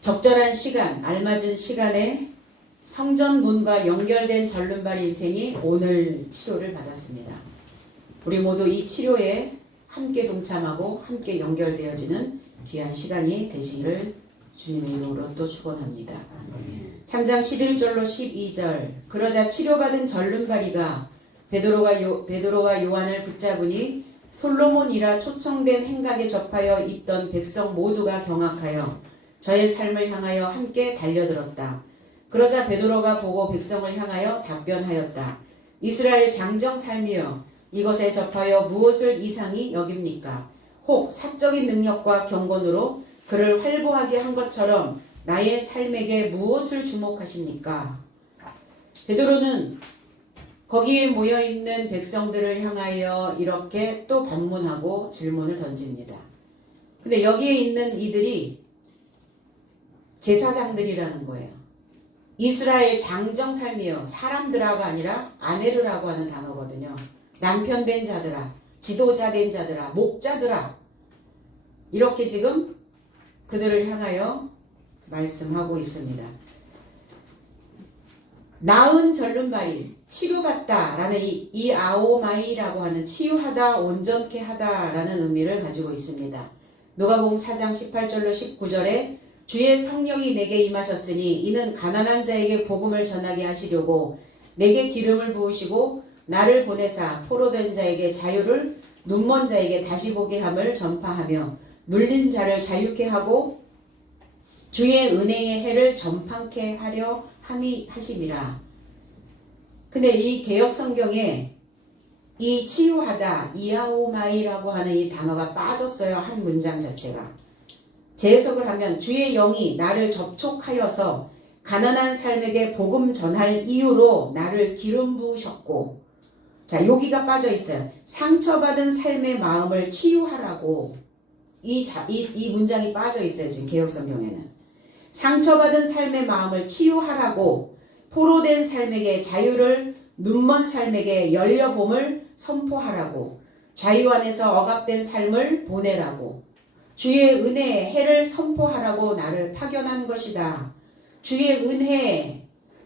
적절한 시간, 알맞은 시간에 성전문과 연결된 절름발 인생이 오늘 치료를 받았습니다. 우리 모두 이 치료에 함께 동참하고 함께 연결되어지는 귀한 시간이 되시기를 주님의 이름으로 또 축원합니다. 3장 11절로 12절 그러자 치료받은 절름발이가 베드로가 요한을 붙잡으니 솔로몬이라 초청된 행각에 접하여 있던 백성 모두가 경악하여 저의 삶을 향하여 함께 달려들었다. 그러자 베드로가 보고 백성을 향하여 답변하였다. 이스라엘 장정 삶이여 이것에 접하여 무엇을 이상히 여깁니까? 혹 사적인 능력과 경건으로 그를 활보하게 한 것처럼 나의 삶에게 무엇을 주목하십니까? 베드로는 거기에 모여있는 백성들을 향하여 이렇게 또 반문하고 질문을 던집니다. 근데 여기에 있는 이들이 제사장들이라는 거예요. 이스라엘 장정 삶이요. 사람들하고 아니라 아내르라고 하는 단어거든요. 남편 된 자들아, 지도자 된 자들아, 목자들아. 이렇게 지금 그들을 향하여 말씀하고 있습니다. 나은 절름발이 치료받다라는 이 아오마이라고 하는 치유하다, 온전케 하다라는 의미를 가지고 있습니다. 누가복음 4장 18절로 19절에 주의 성령이 내게 임하셨으니 이는 가난한 자에게 복음을 전하게 하시려고 내게 기름을 부으시고 나를 보내사 포로된 자에게 자유를 눈먼 자에게 다시 보게 함을 전파하며 눌린 자를 자유케 하고 주의 은혜의 해를 전파케 하려 하심이라. 근데 이 개역 성경에 이 치유하다, 이아오마이라고 하는 이 단어가 빠졌어요. 한 문장 자체가. 재해석을 하면 주의 영이 나를 접촉하여서 가난한 삶에게 복음 전할 이유로 나를 기름 부으셨고, 자, 여기가 빠져 있어요. 상처받은 삶의 마음을 치유하라고 이 문장이 빠져 있어요. 지금 개역성경에는. 상처받은 삶의 마음을 치유하라고 포로된 삶에게 자유를, 눈먼 삶에게 열려봄을 선포하라고, 자유 안에서 억압된 삶을 보내라고, 주의 은혜의 해를 선포하라고 나를 파견한 것이다. 주의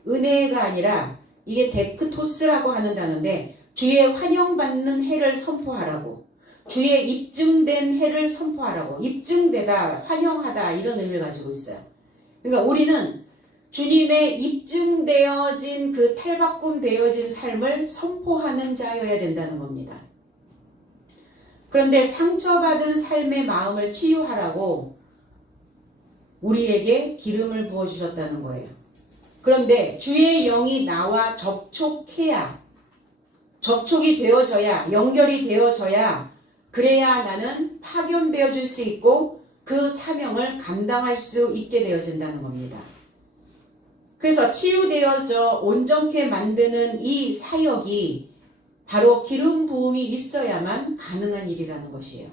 은혜가 아니라 이게 데크토스라고 하는 단어인데 주의 환영받는 해를 선포하라고, 주의 입증된 해를 선포하라고, 입증되다, 환영하다 이런 의미를 가지고 있어요. 그러니까 우리는 주님의 입증되어진 그 탈바꿈되어진 삶을 선포하는 자여야 된다는 겁니다. 그런데 상처받은 삶의 마음을 치유하라고 우리에게 기름을 부어주셨다는 거예요. 그런데 주의 영이 나와 접촉해야, 접촉이 되어져야, 연결이 되어져야 그래야 나는 파견되어질 수 있고 그 사명을 감당할 수 있게 되어진다는 겁니다. 그래서 치유되어져 온전케 만드는 이 사역이 바로 기름 부음이 있어야만 가능한 일이라는 것이에요.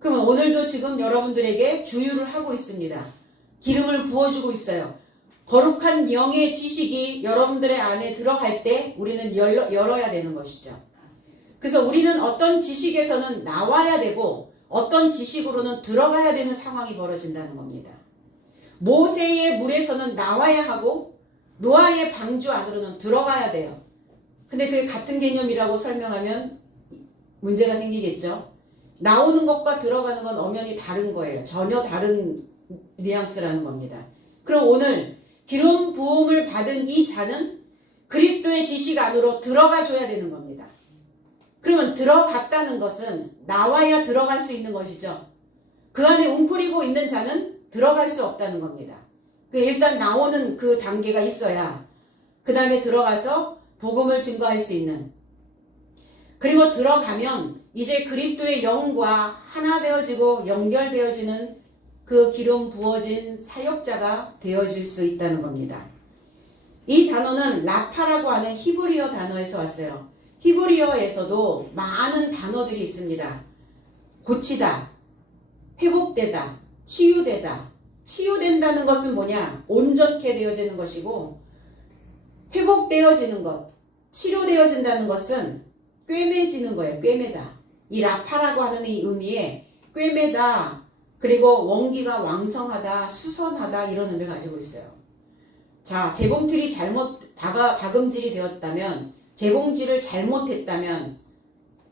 그러면 오늘도 지금 여러분들에게 주유를 하고 있습니다. 기름을 부어주고 있어요. 거룩한 영의 지식이 여러분들의 안에 들어갈 때 우리는 열어야 되는 것이죠. 그래서 우리는 어떤 지식에서는 나와야 되고 어떤 지식으로는 들어가야 되는 상황이 벌어진다는 겁니다. 모세의 물에서는 나와야 하고 노아의 방주 안으로는 들어가야 돼요. 근데 그게 같은 개념이라고 설명하면 문제가 생기겠죠. 나오는 것과 들어가는 건 엄연히 다른 거예요. 전혀 다른 뉘앙스라는 겁니다. 그럼 오늘 기름 부음을 받은 이 자는 그리스도의 지식 안으로 들어가 줘야 되는 겁니다. 그러면 들어갔다는 것은 나와야 들어갈 수 있는 것이죠. 그 안에 웅크리고 있는 자는 들어갈 수 없다는 겁니다. 일단 나오는 그 단계가 있어야 그 다음에 들어가서 복음을 증거할 수 있는, 그리고 들어가면 이제 그리스도의 영과 하나 되어지고 연결되어지는 그 기름 부어진 사역자가 되어질 수 있다는 겁니다. 이 단어는 라파라고 하는 히브리어 단어에서 왔어요. 히브리어에서도 많은 단어들이 있습니다. 고치다, 회복되다, 치유되다. 치유된다는 것은 뭐냐? 온전케 되어지는 것이고, 회복되어지는 것, 치료되어진다는 것은 꿰매지는 거예요. 꿰매다. 이 라파라고 하는 이 의미에 꿰매다, 그리고 원기가 왕성하다, 수선하다 이런 의미를 가지고 있어요. 자, 재봉틀이 박음질이 되었다면, 재봉질을 잘못했다면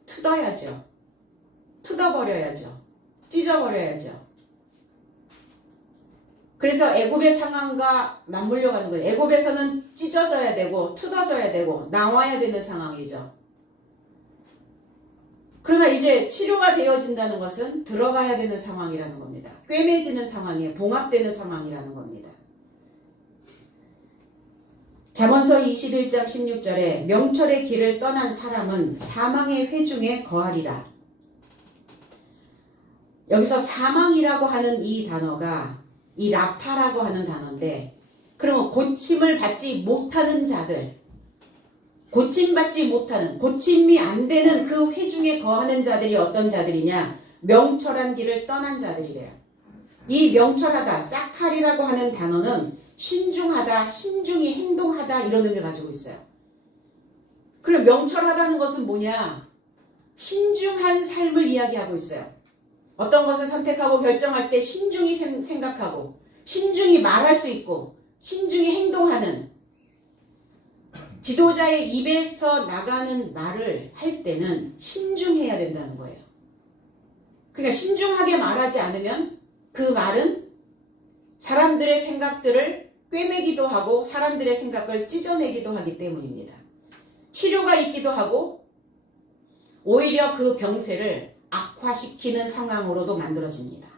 뜯어야죠. 뜯어버려야죠. 찢어버려야죠. 그래서 애굽의 상황과 맞물려 가는 거예요. 애굽에서는 찢어져야 되고 뜯어져야 되고 나와야 되는 상황이죠. 그러나 이제 치료가 되어진다는 것은 들어가야 되는 상황이라는 겁니다. 꿰매지는 상황이에요. 봉합되는 상황이라는 겁니다. 잠언서 21장 16절에 명철의 길을 떠난 사람은 사망의 회중에 거하리라. 여기서 사망이라고 하는 이 단어가 이 라파라고 하는 단어인데, 그러면 고침을 받지 못하는 자들, 고침받지 못하는, 고침이 안 되는 그 회중에 거하는 자들이 어떤 자들이냐? 명철한 길을 떠난 자들이래요. 이 명철하다, 사칼이라고 하는 단어는 신중하다, 신중히 행동하다 이런 의미를 가지고 있어요. 그럼 명철하다는 것은 뭐냐? 신중한 삶을 이야기하고 있어요. 어떤 것을 선택하고 결정할 때 신중히 생각하고 신중히 말할 수 있고 신중히 행동하는, 지도자의 입에서 나가는 말을 할 때는 신중해야 된다는 거예요. 그러니까 신중하게 말하지 않으면 그 말은 사람들의 생각들을 꿰매기도 하고 사람들의 생각을 찢어내기도 하기 때문입니다. 치료가 있기도 하고 오히려 그 병세를 악화시키는 상황으로도 만들어집니다.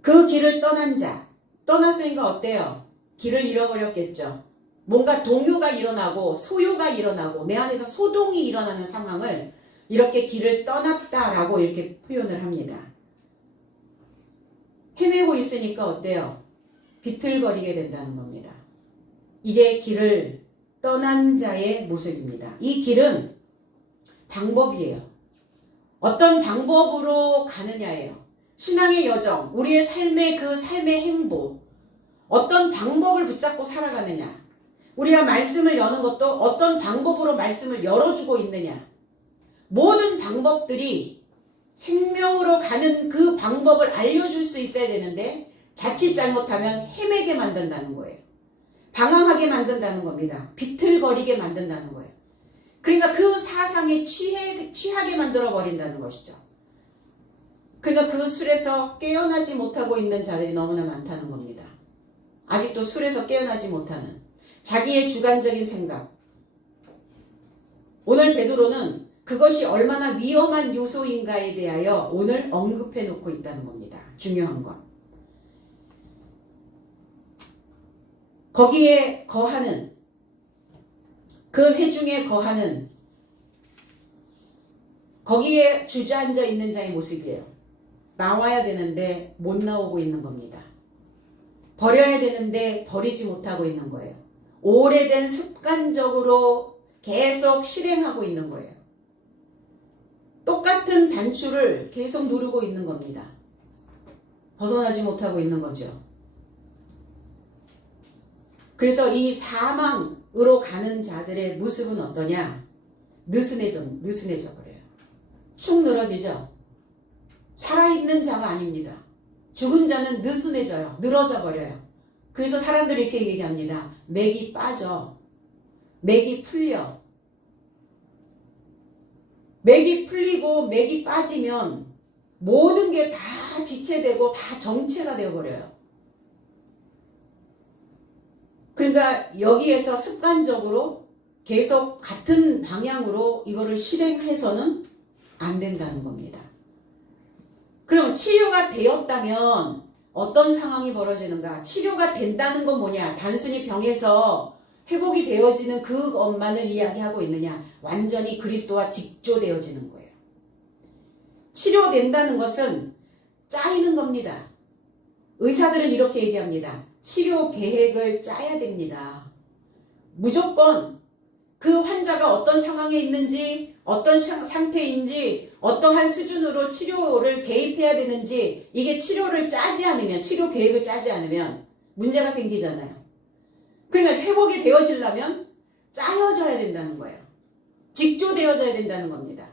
그 길을 떠난 자, 떠났으니까 어때요? 길을 잃어버렸겠죠. 뭔가 동요가 일어나고 소요가 일어나고 내 안에서 소동이 일어나는 상황을 이렇게 길을 떠났다라고 이렇게 표현을 합니다. 헤매고 있으니까 어때요? 비틀거리게 된다는 겁니다. 이게 길을 떠난 자의 모습입니다. 이 길은 방법이에요. 어떤 방법으로 가느냐예요. 신앙의 여정, 우리의 삶의 그 삶의 행보, 어떤 방법을 붙잡고 살아가느냐. 우리가 말씀을 여는 것도 어떤 방법으로 말씀을 열어주고 있느냐. 모든 방법들이 생명으로 가는 그 방법을 알려줄 수 있어야 되는데 자칫 잘못하면 헤매게 만든다는 거예요. 방황하게 만든다는 겁니다. 비틀거리게 만든다는 거예요. 그러니까 그 사상에 취하게 만들어버린다는 것이죠. 그러니까 그 술에서 깨어나지 못하고 있는 자들이 너무나 많다는 겁니다. 아직도 술에서 깨어나지 못하는 자기의 주관적인 생각. 오늘 베드로는 그것이 얼마나 위험한 요소인가에 대하여 오늘 언급해 놓고 있다는 겁니다. 중요한 건. 거기에 거하는, 그 회중에 거하는, 거기에 주저앉아 있는 자의 모습이에요. 나와야 되는데 못 나오고 있는 겁니다. 버려야 되는데 버리지 못하고 있는 거예요. 오래된 습관적으로 계속 실행하고 있는 거예요. 똑같은 단추를 계속 누르고 있는 겁니다. 벗어나지 못하고 있는 거죠. 그래서 이 사망으로 가는 자들의 모습은 어떠냐? 느슨해져 버려요. 축 늘어지죠? 살아있는 자가 아닙니다. 죽은 자는 느슨해져요. 늘어져 버려요. 그래서 사람들이 이렇게 얘기합니다. 맥이 빠져. 맥이 풀려. 맥이 풀리고 맥이 빠지면 모든 게 다 지체되고 다 정체가 되어버려요. 그러니까 여기에서 습관적으로 계속 같은 방향으로 이거를 실행해서는 안 된다는 겁니다. 그럼 치료가 되었다면 어떤 상황이 벌어지는가? 치료가 된다는 건 뭐냐? 단순히 병에서 회복이 되어지는 그것만을 이야기하고 있느냐? 완전히 그리스도와 직조되어지는 거예요. 치료된다는 것은 짜이는 겁니다. 의사들은 이렇게 얘기합니다. 치료 계획을 짜야 됩니다. 무조건 그 환자가 어떤 상황에 있는지, 어떤 상태인지, 어떠한 수준으로 치료를 개입해야 되는지, 이게 치료를 짜지 않으면, 치료 계획을 짜지 않으면 문제가 생기잖아요. 그러니까 회복이 되어지려면 짜여져야 된다는 거예요. 직조되어져야 된다는 겁니다.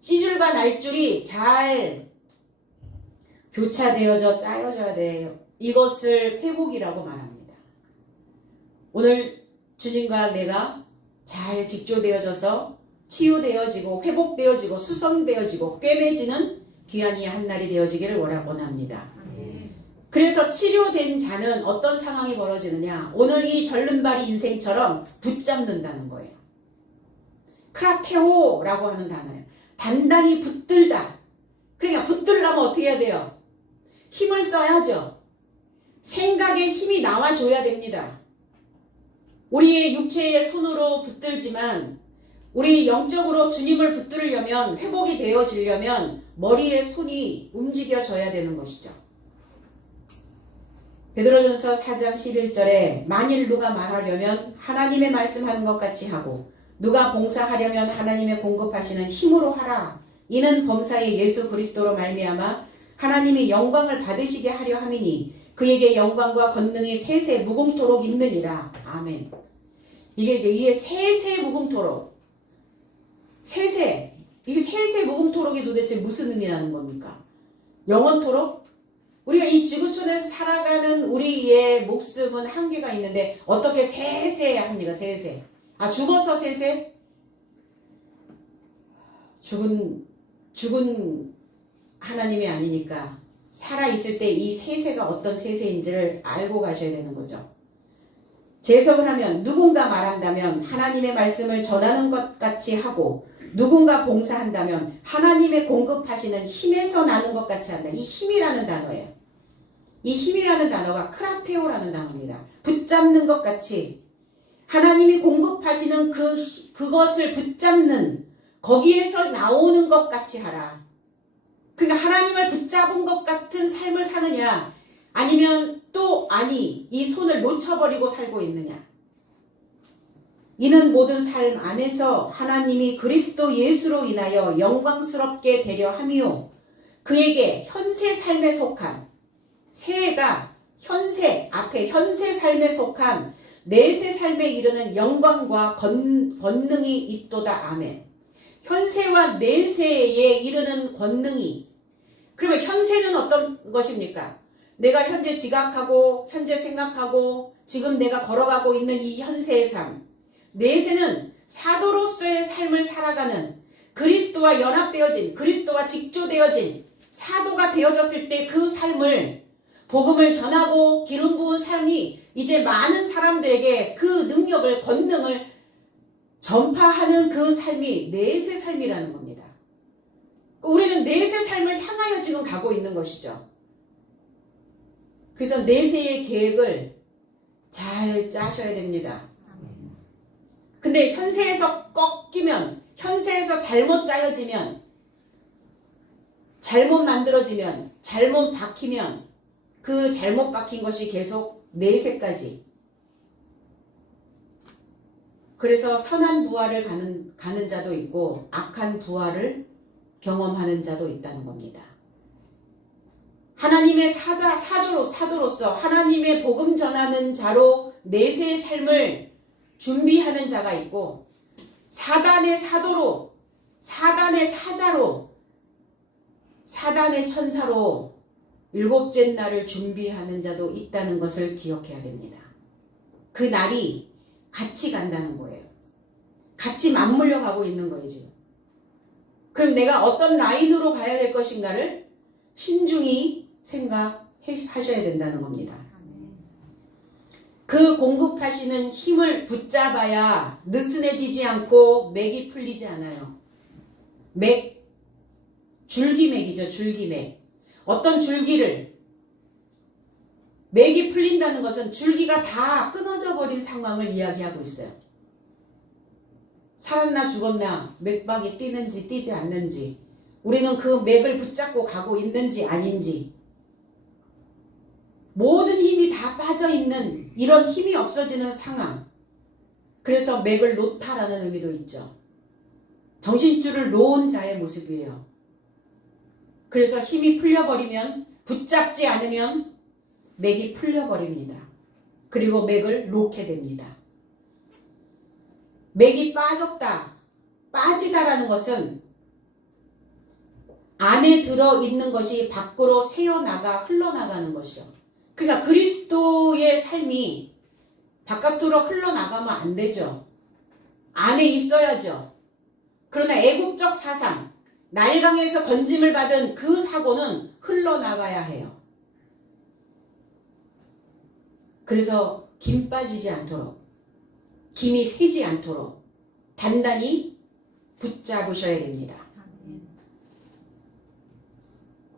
시줄과 날줄이 잘 교차되어져 짜여져야 돼요. 이것을 회복이라고 말합니다. 오늘 주님과 내가 잘 직조되어져서 치유되어지고 회복되어지고 수성되어지고 꿰매지는 귀한 이 한날이 되어지기를 원합니다. 그래서 치료된 자는 어떤 상황이 벌어지느냐? 오늘 이 절름발이 인생처럼 붙잡는다는 거예요. 크라테오라고 하는 단어예요. 단단히 붙들다. 그러니까 붙들려면 어떻게 해야 돼요? 힘을 써야죠. 생각에 힘이 나와줘야 됩니다. 우리의 육체의 손으로 붙들지만 우리 영적으로 주님을 붙들려면 회복이 되어지려면 머리의 손이 움직여져야 되는 것이죠. 베드로전서 4장 11절에 만일 누가 말하려면 하나님의 말씀하는 것 같이 하고 누가 봉사하려면 하나님의 공급하시는 힘으로 하라. 이는 범사의 예수 그리스도로 말미암아 하나님이 영광을 받으시게 하려 함이니 그에게 영광과 권능이 세세 무궁토록 있느니라. 아멘. 이게 세세 무궁토록. 세세. 이게 세세 무궁토록이 도대체 무슨 의미라는 겁니까? 영원토록? 우리가 이 지구촌에서 살아가는 우리의 목숨은 한계가 있는데 어떻게 세세 합니까? 세세. 아, 죽어서 세세? 죽은 하나님이 아니니까 살아있을 때 이 세세가 어떤 세세인지를 알고 가셔야 되는 거죠. 재석을 하면 누군가 말한다면 하나님의 말씀을 전하는 것 같이 하고 누군가 봉사한다면 하나님의 공급하시는 힘에서 나는 것 같이 한다. 이 힘이라는 단어예요. 이 힘이라는 단어가 크라테오라는 단어입니다. 붙잡는 것 같이 하나님이 공급하시는 그것을 붙잡는 거기에서 나오는 것 같이 하라. 그러니까 하나님을 붙잡은 것 같은 삶을 사느냐 아니면 또 이 손을 놓쳐버리고 살고 있느냐. 이는 모든 삶 안에서 하나님이 그리스도 예수로 인하여 영광스럽게 되려 함이요 그에게 현세 삶에 속한 새해가 현세 앞에 현세 삶에 속한 내세 삶에 이르는 영광과 권능이 있도다. 아멘. 현세와 내세에 이르는 권능이. 그러면 현세는 어떤 것입니까? 내가 현재 지각하고 현재 생각하고 지금 내가 걸어가고 있는 이 현세의 삶. 내세는 사도로서의 삶을 살아가는 그리스도와 연합되어진 그리스도와 직조되어진 사도가 되어졌을 때 그 삶을 복음을 전하고 기름 부은 삶이 이제 많은 사람들에게 그 능력을 권능을 전파하는 그 삶이 내세 삶이라는 겁니다. 우리는 내세 삶을 향하여 지금 가고 있는 것이죠. 그래서 내세의 계획을 잘 짜셔야 됩니다. 근데 현세에서 꺾이면 현세에서 잘못 짜여지면 잘못 만들어지면 잘못 박히면 그 잘못 박힌 것이 계속 내세까지. 그래서 선한 부활을 가는 자도 있고 악한 부활을 경험하는 자도 있다는 겁니다. 하나님의 사도로서 하나님의 복음 전하는 자로 내세의 삶을 준비하는 자가 있고 사단의 사도로 사단의 사자로 사단의 천사로 일곱째 날을 준비하는 자도 있다는 것을 기억해야 됩니다. 그 날이 같이 간다는 거예요. 같이 맞물려 가고 있는 거예요 지금. 그럼 내가 어떤 라인으로 가야 될 것인가를 신중히 생각하셔야 된다는 겁니다. 그 공급하시는 힘을 붙잡아야 느슨해지지 않고 맥이 풀리지 않아요. 줄기맥이죠. 줄기맥. 어떤 줄기를 맥이 풀린다는 것은 줄기가 다 끊어져 버린 상황을 이야기하고 있어요. 살았나 죽었나 맥박이 뛰는지 뛰지 않는지 우리는 그 맥을 붙잡고 가고 있는지 아닌지 모든 힘이 다 빠져있는 이런 힘이 없어지는 상황. 그래서 맥을 놓다라는 의미도 있죠. 정신줄을 놓은 자의 모습이에요. 그래서 힘이 풀려버리면 붙잡지 않으면 맥이 풀려버립니다. 그리고 맥을 놓게 됩니다. 맥이 빠지다라는 것은 안에 들어 있는 것이 밖으로 새어나가 흘러나가는 것이죠. 그러니까 그리스도의 삶이 바깥으로 흘러나가면 안 되죠. 안에 있어야죠. 그러나 애국적 사상, 나일강에서 건짐을 받은 그 사고는 흘러나가야 해요. 그래서 김 빠지지 않도록, 김이 새지 않도록 단단히 붙잡으셔야 됩니다.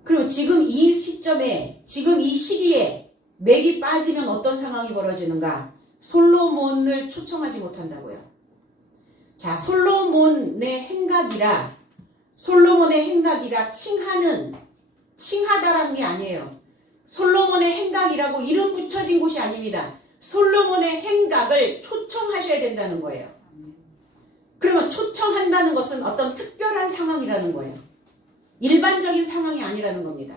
그리고 지금 이 시점에, 지금 이 시기에 맥이 빠지면 어떤 상황이 벌어지는가? 솔로몬을 초청하지 못한다고요. 자, 솔로몬의 행각이라 칭하다라는 게 아니에요. 솔로몬의 행각이라고 이름 붙여진 곳이 아닙니다. 솔로몬의 행각을 초청하셔야 된다는 거예요. 그러면 초청한다는 것은 어떤 특별한 상황이라는 거예요. 일반적인 상황이 아니라는 겁니다.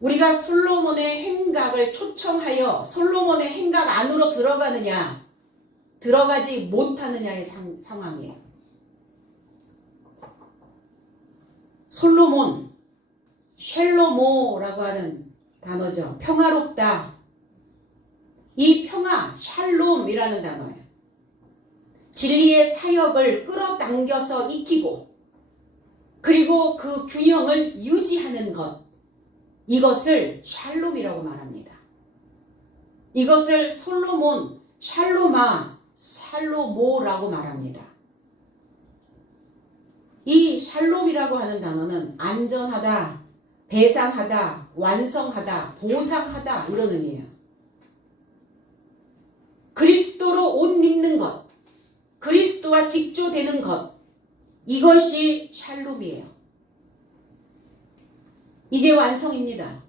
우리가 솔로몬의 행각을 초청하여 솔로몬의 행각 안으로 들어가느냐, 들어가지 못하느냐의 상황이에요. 솔로몬, 샬로모라고 하는 단어죠. 평화롭다. 이 평화, 샬롬이라는 단어예요. 진리의 사역을 끌어당겨서 익히고 그리고 그 균형을 유지하는 것, 이것을 샬롬이라고 말합니다. 이것을 솔로몬, 샬로모라고 말합니다. 이 샬롬이라고 하는 단어는 안전하다, 배상하다, 완성하다, 보상하다 이런 의미예요. 그리스도로 옷 입는 것, 그리스도와 직조되는 것, 이것이 샬롬이에요. 이게 완성입니다.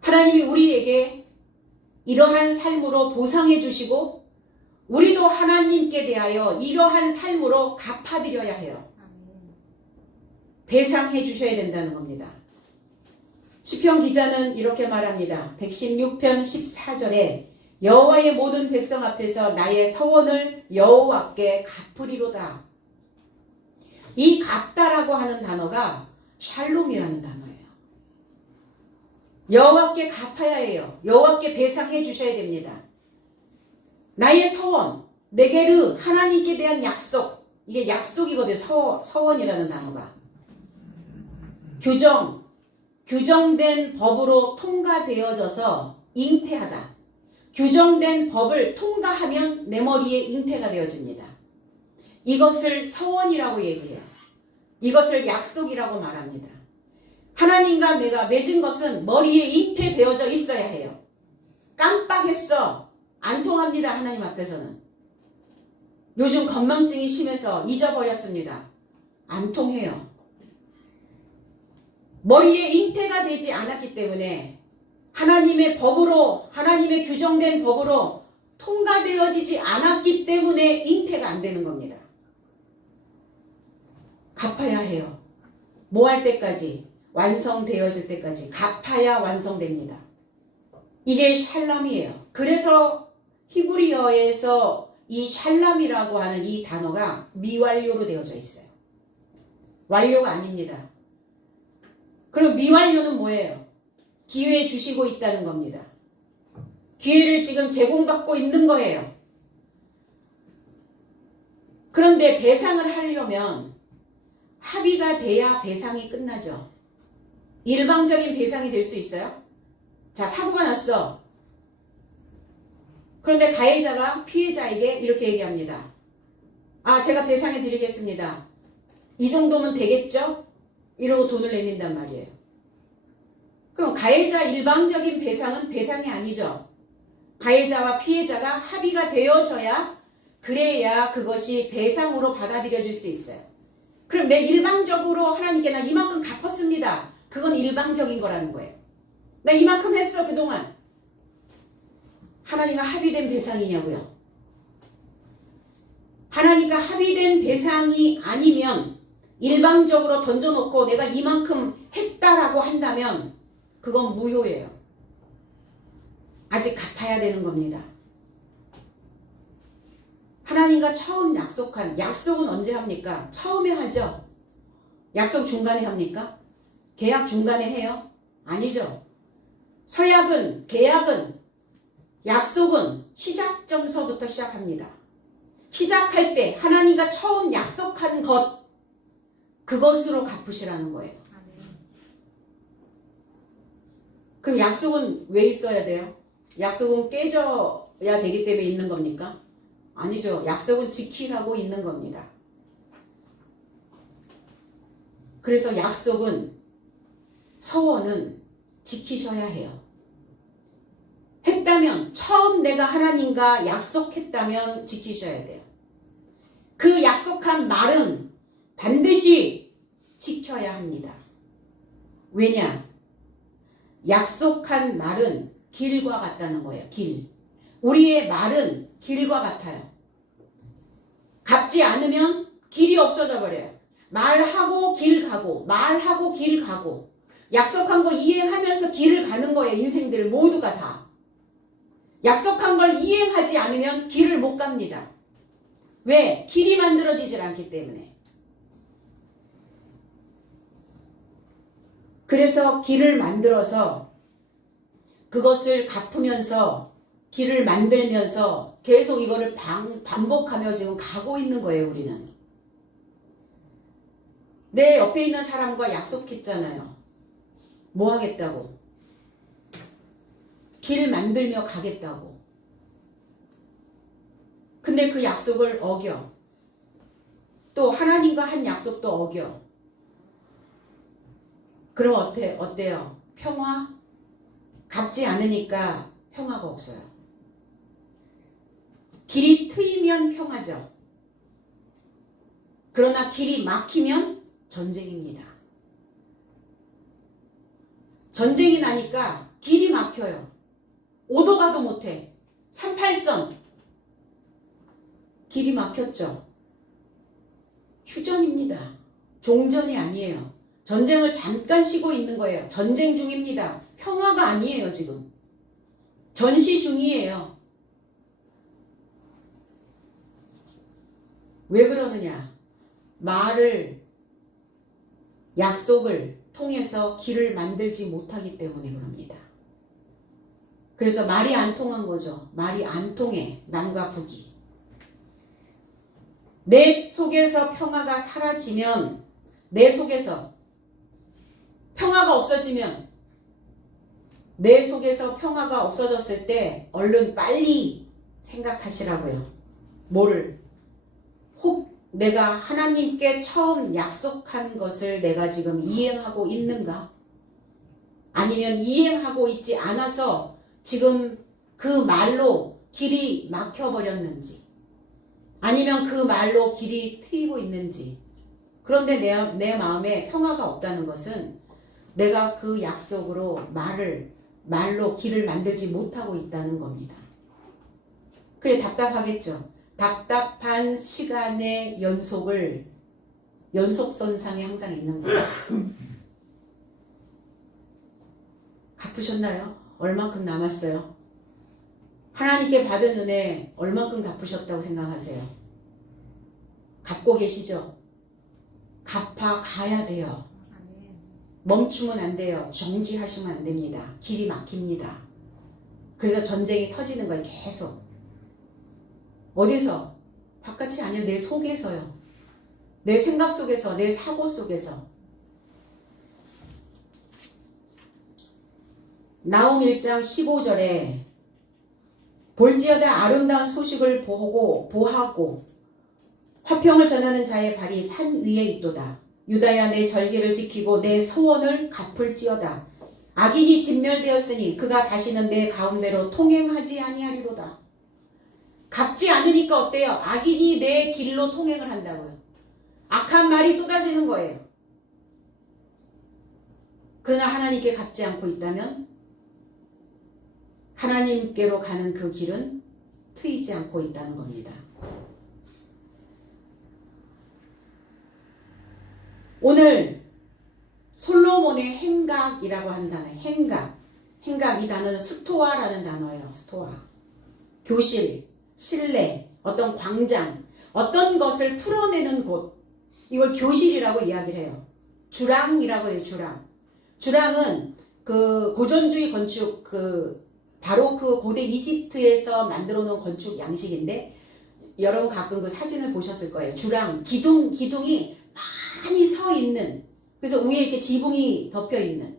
하나님이 우리에게 이러한 삶으로 보상해 주시고 우리도 하나님께 대하여 이러한 삶으로 갚아드려야 해요. 배상해 주셔야 된다는 겁니다. 시편 기자는 이렇게 말합니다. 116편 14절에 여호와의 모든 백성 앞에서 나의 서원을 여호와께 갚으리로다. 이 갚다라고 하는 단어가 샬롬이라는 단어예요. 여호와께 갚아야 해요. 여호와께 배상해 주셔야 됩니다. 나의 서원, 네게르, 하나님께 대한 약속, 이게 약속이거든요. 서원이라는 단어가. 규정된 법으로 통과되어져서 잉태하다. 규정된 법을 통과하면 내 머리에 잉태가 되어집니다. 이것을 서원이라고 얘기해요. 이것을 약속이라고 말합니다. 하나님과 내가 맺은 것은 머리에 잉태되어져 있어야 해요. 깜빡했어. 안 통합니다. 하나님 앞에서는. 요즘 건망증이 심해서 잊어버렸습니다. 안 통해요. 머리에 잉태가 되지 않았기 때문에 하나님의 법으로, 하나님의 규정된 법으로 통과되어지지 않았기 때문에 잉태가 안 되는 겁니다. 갚아야 해요. 뭐 할 때까지? 완성되어질 때까지 갚아야 완성됩니다. 이게 샬람이에요. 그래서 히브리어에서 이 샬람이라고 하는 이 단어가 미완료로 되어져 있어요. 완료가 아닙니다. 그럼 미완료는 뭐예요? 기회 주시고 있다는 겁니다. 기회를 지금 제공받고 있는 거예요. 그런데 배상을 하려면 합의가 돼야 배상이 끝나죠. 일방적인 배상이 될 수 있어요? 자, 사고가 났어. 그런데 가해자가 피해자에게 이렇게 얘기합니다. 아, 제가 배상해 드리겠습니다. 이 정도면 되겠죠? 이러고 돈을 내민단 말이에요. 그럼 가해자 일방적인 배상은 배상이 아니죠. 가해자와 피해자가 합의가 되어져야, 그래야 그것이 배상으로 받아들여질 수 있어요. 그럼 내 일방적으로 하나님께 나 이만큼 갚았습니다. 그건 일방적인 거라는 거예요. 나 이만큼 했어 그동안. 하나님과 합의된 배상이냐고요. 하나님과 합의된 배상이 아니면 일방적으로 던져놓고 내가 이만큼 했다라고 한다면 그건 무효예요. 아직 갚아야 되는 겁니다. 하나님과 처음 약속한 약속은 언제 합니까? 처음에 하죠. 약속 중간에 합니까? 계약 중간에 해요? 아니죠. 서약은, 계약은, 약속은 시작점서부터 시작합니다. 시작할 때 하나님과 처음 약속한 것, 그것으로 갚으시라는 거예요. 그럼 약속은 왜 있어야 돼요? 약속은 깨져야 되기 때문에 있는 겁니까? 아니죠. 약속은 지키라고 있는 겁니다. 그래서 약속은, 서원은 지키셔야 해요. 했다면, 처음 내가 하나님과 약속했다면 지키셔야 돼요. 그 약속한 말은 반드시 지켜야 합니다. 왜냐? 약속한 말은 길과 같다는 거예요. 길. 우리의 말은 길과 같아요. 갚지 않으면 길이 없어져 버려요. 말하고 길 가고, 말하고 길 가고, 약속한 거 이행하면서 길을 가는 거예요. 인생들 모두가 다. 약속한 걸 이행하지 않으면 길을 못 갑니다. 왜? 길이 만들어지질 않기 때문에. 그래서 길을 만들어서 그것을 갚으면서 길을 만들면서 계속 이거를 반복하며 지금 가고 있는 거예요, 우리는. 내 옆에 있는 사람과 약속했잖아요. 뭐 하겠다고? 길 만들며 가겠다고. 근데 그 약속을 어겨. 또 하나님과 한 약속도 어겨. 그럼 어때요? 평화? 갚지 않으니까 평화가 없어요. 길이 트이면 평화죠. 그러나 길이 막히면 전쟁입니다. 전쟁이 나니까 길이 막혀요. 오도 가도 못해. 38선. 길이 막혔죠. 휴전입니다. 종전이 아니에요. 전쟁을 잠깐 쉬고 있는 거예요. 전쟁 중입니다. 평화가 아니에요, 지금. 전시 중이에요. 왜 그러느냐? 말을, 약속을 통해서 길을 만들지 못하기 때문에 그럽니다. 그래서 말이 안 통한 거죠. 말이 안 통해. 남과 북이. 내 속에서 평화가 사라지면, 내 속에서 평화가 없어지면, 내 속에서 평화가 없어졌을 때 얼른 빨리 생각하시라고요. 뭐를? 혹 내가 하나님께 처음 약속한 것을 내가 지금 이행하고 있는가? 아니면 이행하고 있지 않아서 지금 그 말로 길이 막혀버렸는지, 아니면 그 말로 길이 트이고 있는지. 그런데 내 마음에 평화가 없다는 것은 내가 그 약속으로 말로 길을 만들지 못하고 있다는 겁니다. 그게 답답하겠죠. 답답한 시간의 연속선상에 항상 있는 거예요. 갚으셨나요? 얼만큼 남았어요? 하나님께 받은 은혜 얼만큼 갚으셨다고 생각하세요? 갚고 계시죠? 갚아 가야 돼요. 멈추면 안 돼요. 정지하시면 안 됩니다. 길이 막힙니다. 그래서 전쟁이 터지는 거예요. 계속. 어디서? 바깥이 아니라 내 속에서요. 내 생각 속에서, 내 사고 속에서. 나홈 1장 15절에 볼지어다 아름다운 소식을 보하고 화평을 전하는 자의 발이 산 위에 있도다. 유다야 내 절기를 지키고 내 소원을 갚을지어다. 악인이 진멸되었으니 그가 다시는 내 가운데로 통행하지 아니하리로다. 갚지 않으니까 어때요? 악인이 내 길로 통행을 한다고요. 악한 말이 쏟아지는 거예요. 그러나 하나님께 갚지 않고 있다면 하나님께로 가는 그 길은 트이지 않고 있다는 겁니다. 오늘 솔로몬의 행각이라고 하는 단어, 행각 이 단어는 스토아라는 단어예요. 스토아. 교실, 실내, 어떤 광장, 어떤 것을 풀어내는 곳, 이걸 교실이라고 이야기를 해요. 주랑이라고 해요. 주랑은 그 고전주의 건축, 그 바로크 고대 이집트에서 만들어 놓은 건축 양식인데, 여러분 가끔 그 사진을 보셨을 거예요. 주랑, 기둥이 많이 서 있는, 그래서 위에 이렇게 지붕이 덮여 있는,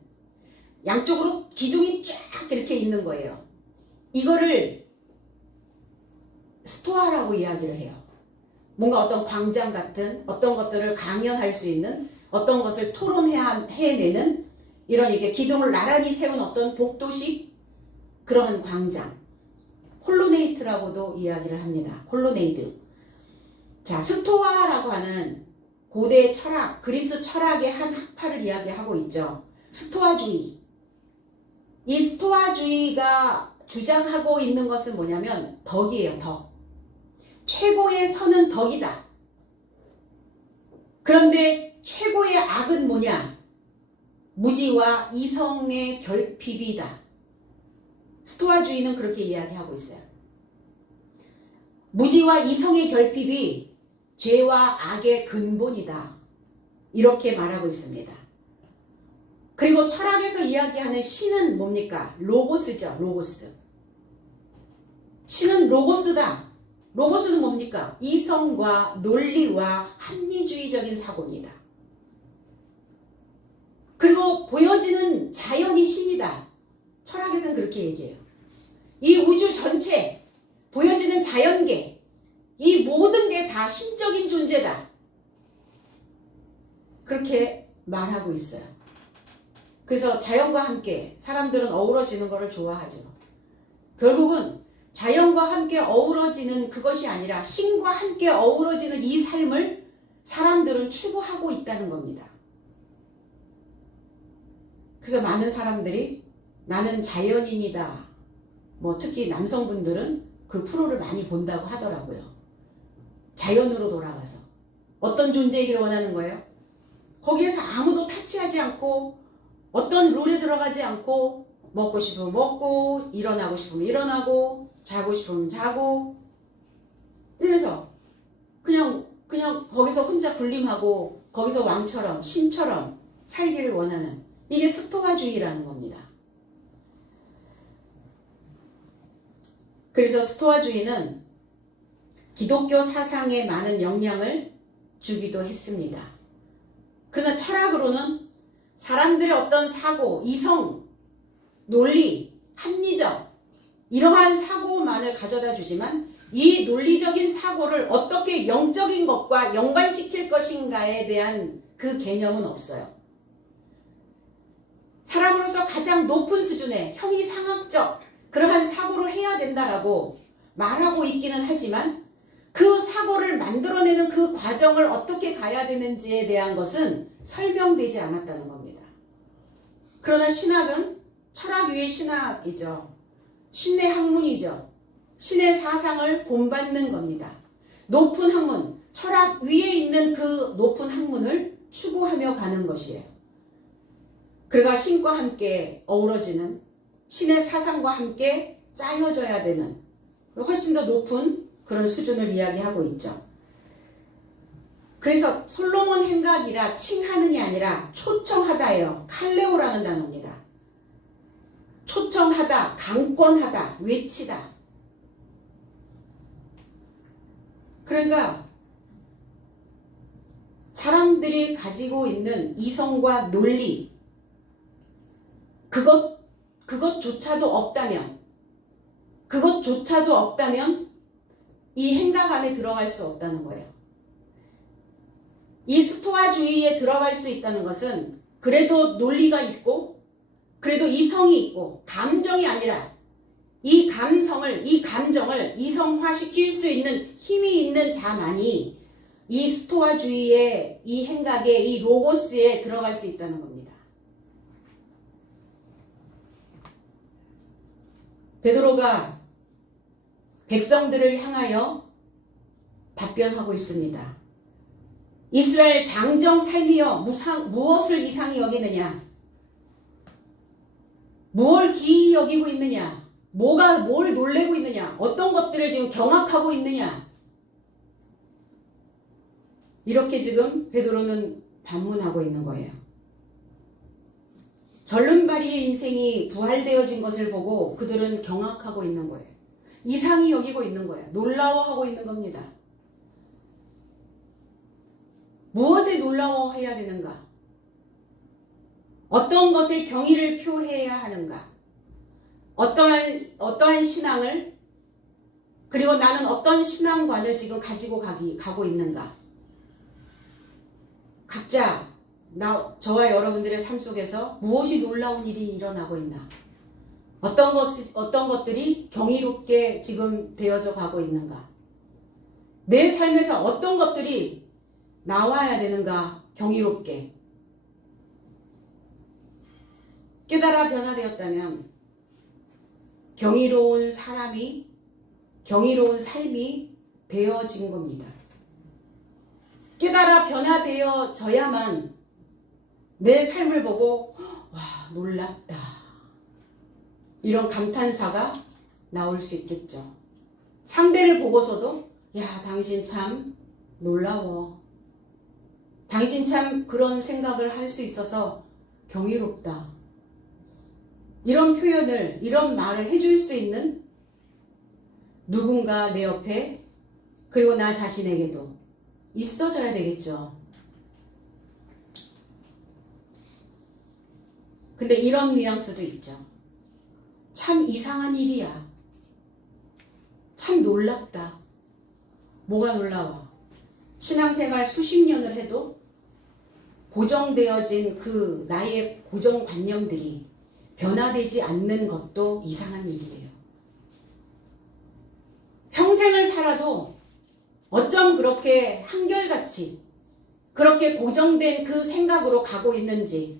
양쪽으로 기둥이 쫙 이렇게 있는 거예요. 이거를 스토아라고 이야기를 해요. 뭔가 어떤 광장 같은 어떤 것들을 강연할 수 있는, 어떤 것을 토론해내는 이런 이렇게 기둥을 나란히 세운 어떤 복도식 그러한 광장, 콜로네이트라고도 이야기를 합니다. 콜로네이드. 자, 스토아라고 하는 고대 철학, 그리스 철학의 한 학파를 이야기하고 있죠. 스토아주의. 이 스토아주의가 주장하고 있는 것은 뭐냐면 덕이에요. 덕. 최고의 선은 덕이다. 그런데 최고의 악은 뭐냐? 무지와 이성의 결핍이다. 스토아주의는 그렇게 이야기하고 있어요. 무지와 이성의 결핍이 죄와 악의 근본이다. 이렇게 말하고 있습니다. 그리고 철학에서 이야기하는 신은 뭡니까? 로고스죠. 로고스. 신은 로고스다. 로고스는 뭡니까? 이성과 논리와 합리주의적인 사고입니다. 그리고 보여지는 자연이 신이다. 철학에서는 그렇게 얘기해요. 이 우주 전체, 보여지는 자연계, 이 모든 게 다 신적인 존재다. 그렇게 말하고 있어요. 그래서 자연과 함께 사람들은 어우러지는 것을 좋아하죠. 결국은 자연과 함께 어우러지는 그것이 아니라 신과 함께 어우러지는 이 삶을 사람들은 추구하고 있다는 겁니다. 그래서 많은 사람들이 나는 자연인이다. 뭐 특히 남성분들은 그 프로를 많이 본다고 하더라고요. 자연으로 돌아가서. 어떤 존재이길 원하는 거예요? 거기에서 아무도 타치하지 않고 어떤 룰에 들어가지 않고 먹고 싶으면 먹고 일어나고 싶으면 일어나고 자고 싶으면 자고 이래서 그냥 거기서 혼자 군림하고 거기서 왕처럼 신처럼 살기를 원하는 이게 스토아주의라는 겁니다. 그래서 스토아주의는 기독교 사상에 많은 영향을 주기도 했습니다. 그러나 철학으로는 사람들의 어떤 사고, 이성, 논리, 합리적 이러한 사고만을 가져다 주지만 이 논리적인 사고를 어떻게 영적인 것과 연관시킬 것인가에 대한 그 개념은 없어요. 사람으로서 가장 높은 수준의 형이상학적 그러한 사고를 해야 된다라고 말하고 있기는 하지만 그 사고를 만들어내는 그 과정을 어떻게 가야 되는지에 대한 것은 설명되지 않았다는 겁니다. 그러나 신학은 철학 위의 신학이죠. 신의 학문이죠. 신의 사상을 본받는 겁니다. 높은 학문, 철학 위에 있는 그 높은 학문을 추구하며 가는 것이에요. 그가 신과 함께 어우러지는 신의 사상과 함께 짜여져야 되는 훨씬 더 높은 그런 수준을 이야기하고 있죠. 그래서 솔로몬 행각이라 칭하는이 아니라 초청하다예요. 칼레오라는 단어입니다. 초청하다, 강권하다, 외치다. 그러니까 사람들이 가지고 있는 이성과 논리 그것조차도 없다면 이 행각 안에 들어갈 수 없다는 거예요. 이 스토아주의에 들어갈 수 있다는 것은 그래도 논리가 있고 그래도 이성이 있고 감정이 아니라 이 감정을 이성화시킬 수 있는 힘이 있는 자만이 이 스토아주의의 이 행각의 이 로고스에 들어갈 수 있다는 겁니다. 베드로가 백성들을 향하여 답변하고 있습니다. 이스라엘 장정 삶이여 무엇을 이상히 여기느냐? 무엇을 기이 여기고 있느냐? 뭘 놀래고 있느냐? 어떤 것들을 지금 경악하고 있느냐? 이렇게 지금 베드로는 반문하고 있는 거예요. 절름발이의 인생이 부활되어진 것을 보고 그들은 경악하고 있는 거예요. 이상히 여기고 있는 거예요. 놀라워하고 있는 겁니다. 무엇에 놀라워해야 되는가? 어떤 것에 경의를 표해야 하는가? 어떠한 신앙을, 그리고 나는 어떤 신앙관을 지금 가지고 가고 있는가? 각자 저와 여러분들의 삶 속에서 무엇이 놀라운 일이 일어나고 있나? 어떤 것들이 경이롭게 지금 되어져 가고 있는가? 내 삶에서 어떤 것들이 나와야 되는가? 경이롭게. 깨달아 변화되었다면 경이로운 삶이 되어진 겁니다. 깨달아 변화되어져야만 내 삶을 보고 와, 놀랍다, 이런 감탄사가 나올 수 있겠죠. 상대를 보고서도 야, 당신 참 놀라워, 당신 참 그런 생각을 할 수 있어서 경이롭다, 이런 표현을, 이런 말을 해줄 수 있는 누군가 내 옆에, 그리고 나 자신에게도 있어져야 되겠죠. 근데 이런 뉘앙스도 있죠. 참 이상한 일이야. 참 놀랍다. 뭐가 놀라워? 신앙생활 수십 년을 해도 고정되어진 그 나의 고정관념들이 변화되지 않는 것도 이상한 일이에요. 평생을 살아도 어쩜 그렇게 한결같이 그렇게 고정된 그 생각으로 가고 있는지,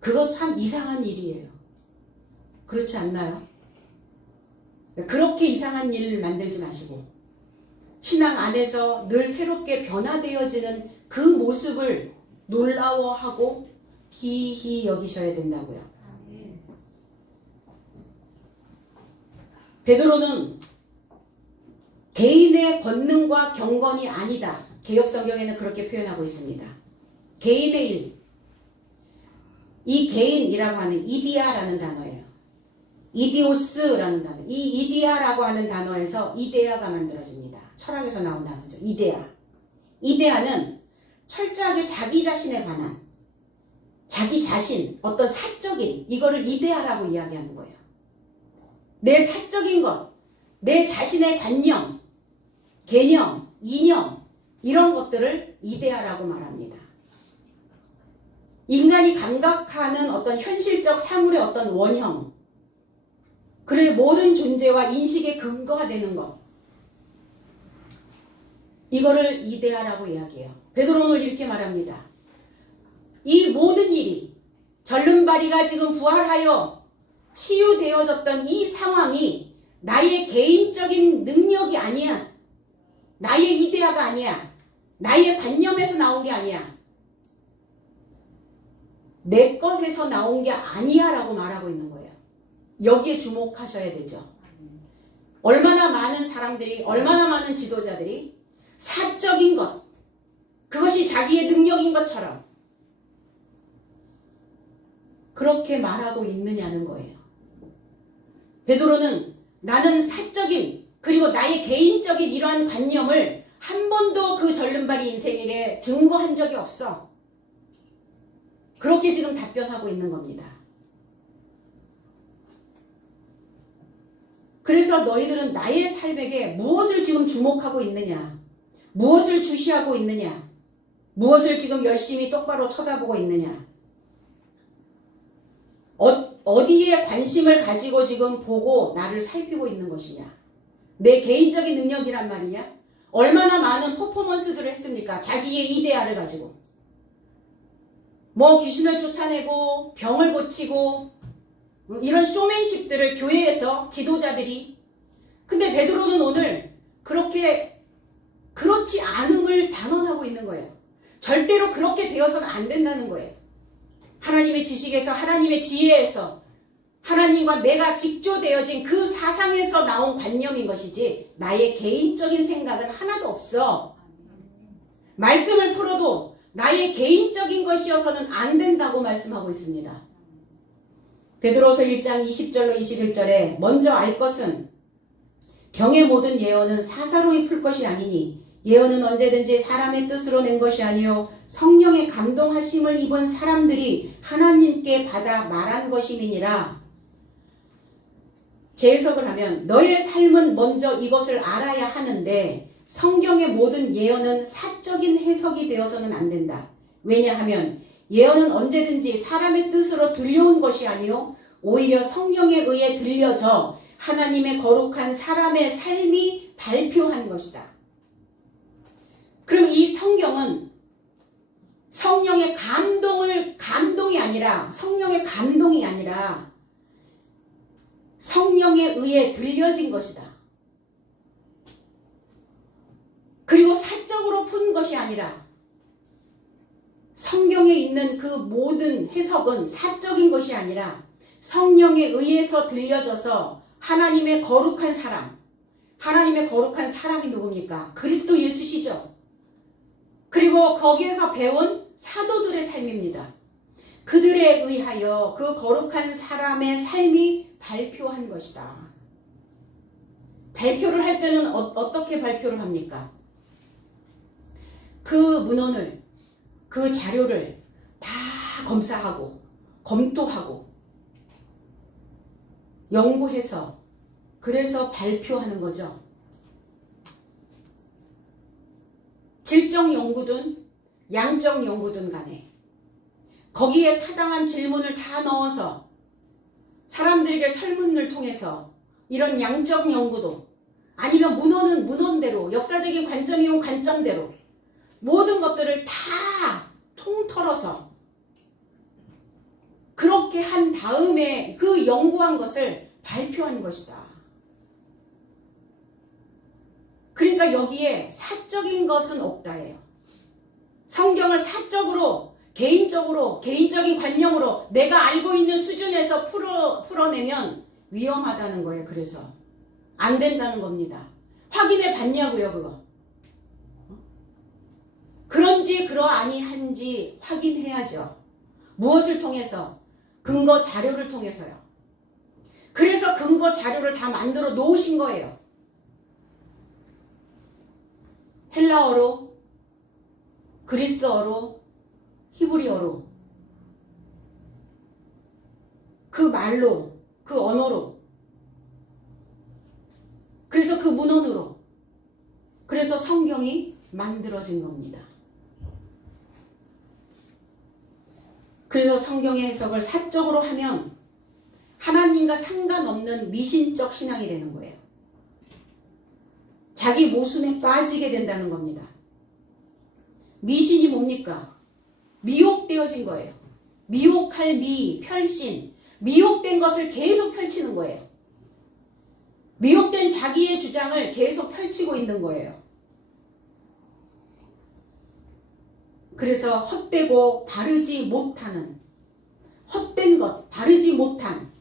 그거 참 이상한 일이에요. 그렇지 않나요? 그렇게 이상한 일을 만들지 마시고 신앙 안에서 늘 새롭게 변화되어지는 그 모습을 놀라워하고 기이히 여기셔야 된다고요. 베드로는 개인의 권능과 경건이 아니다. 개역성경에는 그렇게 표현하고 있습니다. 개인의 일. 이 개인이라고 하는 이디아라는 단어예요. 이디오스라는 단어. 이 이디아라고 하는 단어에서 이데아가 만들어집니다. 철학에서 나온 단어죠. 이데아. 이데아는 철저하게 자기 자신에 관한, 자기 자신, 어떤 사적인, 이거를 이데아라고 이야기하는 거예요. 내 사적인 것, 내 자신의 관념, 개념, 이념, 이런 것들을 이데아라고 말합니다. 인간이 감각하는 어떤 현실적 사물의 어떤 원형, 그리고 모든 존재와 인식의 근거가 되는 것, 이거를 이데아라고 이야기해요. 베드로는 이렇게 말합니다. 이 모든 일이, 절름발이가 지금 부활하여 치유되어졌던 이 상황이 나의 개인적인 능력이 아니야. 나의 이데아가 아니야. 나의 관념에서 나온 게 아니야. 내 것에서 나온 게 아니야 라고 말하고 있는 거예요. 여기에 주목하셔야 되죠. 얼마나 많은 사람들이, 얼마나 많은 지도자들이 사적인 것, 그것이 자기의 능력인 것처럼 그렇게 말하고 있느냐는 거예요. 베드로는 나는 사적인, 그리고 나의 개인적인 이러한 관념을 한 번도 그 절름발이 인생에게 증거한 적이 없어. 그렇게 지금 답변하고 있는 겁니다. 그래서 너희들은 나의 삶에게 무엇을 지금 주목하고 있느냐? 무엇을 주시하고 있느냐? 무엇을 지금 열심히 똑바로 쳐다보고 있느냐? 어디에 관심을 가지고 지금 보고 나를 살피고 있는 것이냐? 내 개인적인 능력이란 말이냐? 얼마나 많은 퍼포먼스들을 했습니까? 자기의 이데아를 가지고. 뭐 귀신을 쫓아내고 병을 고치고 이런 쇼맨십들을 교회에서 지도자들이. 근데 베드로는 오늘 그렇지 않음을 단언하고 있는 거예요. 절대로 그렇게 되어서는 안 된다는 거예요. 하나님의 지식에서, 하나님의 지혜에서, 하나님과 내가 직조되어진 그 사상에서 나온 관념인 것이지 나의 개인적인 생각은 하나도 없어. 말씀을 풀어도 나의 개인적인 것이어서는 안 된다고 말씀하고 있습니다. 베드로서 1장 20절로 21절에 먼저 알 것은 경의 모든 예언은 사사로이 풀 것이 아니니 예언은 언제든지 사람의 뜻으로 낸 것이 아니요 성령의 감동하심을 입은 사람들이 하나님께 받아 말한 것임이니라. 재해석을 하면 너의 삶은 먼저 이것을 알아야 하는데 성경의 모든 예언은 사적인 해석이 되어서는 안 된다. 왜냐하면 예언은 언제든지 사람의 뜻으로 들려온 것이 아니요 오히려 성령에 의해 들려져 하나님의 거룩한 사람의 삶이 발표한 것이다. 그럼 이 성경은 성령의 감동이 아니라 성령에 의해 들려진 것이다. 그리고 사적으로 푼 것이 아니라 성경에 있는 그 모든 해석은 사적인 것이 아니라 성령에 의해서 들려져서 하나님의 거룩한 사람이 누굽니까? 그리스도 예수시죠. 그리고 거기에서 배운 사도들의 삶입니다. 그들에 의하여 그 거룩한 사람의 삶이 발표한 것이다. 발표를 할 때는 어떻게 발표를 합니까? 그 문헌을, 그 자료를 다 검사하고 검토하고 연구해서 그래서 발표하는 거죠. 질적 연구든 양적 연구든 간에 거기에 타당한 질문을 다 넣어서 사람들에게 설문을 통해서 이런 양적 연구도 아니면 문헌은 문헌대로 역사적인 관점이면 관점대로 모든 것들을 다 통틀어서 그렇게 한 다음에 그 연구한 것을 발표한 것이다. 그러니까 여기에 사적인 것은 없다예요. 성경을 사적으로 개인적인 관념으로 내가 알고 있는 수준에서 풀어내면 위험하다는 거예요. 그래서 안 된다는 겁니다. 확인해 봤냐고요, 그거. 그런지 그러아니한지 확인해야죠. 무엇을 통해서? 근거 자료를 통해서요. 그래서 근거 자료를 다 만들어 놓으신 거예요. 헬라어로, 그리스어로, 히브리어로, 그 말로, 그 언어로, 그래서 그 문헌으로, 그래서 성경이 만들어진 겁니다. 그래서 성경의 해석을 사적으로 하면 하나님과 상관없는 미신적 신앙이 되는 거예요. 자기 모순에 빠지게 된다는 겁니다. 미신이 뭡니까? 미혹되어진 거예요. 미혹할 편신. 미혹된 것을 계속 펼치는 거예요. 미혹된 자기의 주장을 계속 펼치고 있는 거예요. 그래서 헛되고 바르지 못하는, 헛된 것, 바르지 못한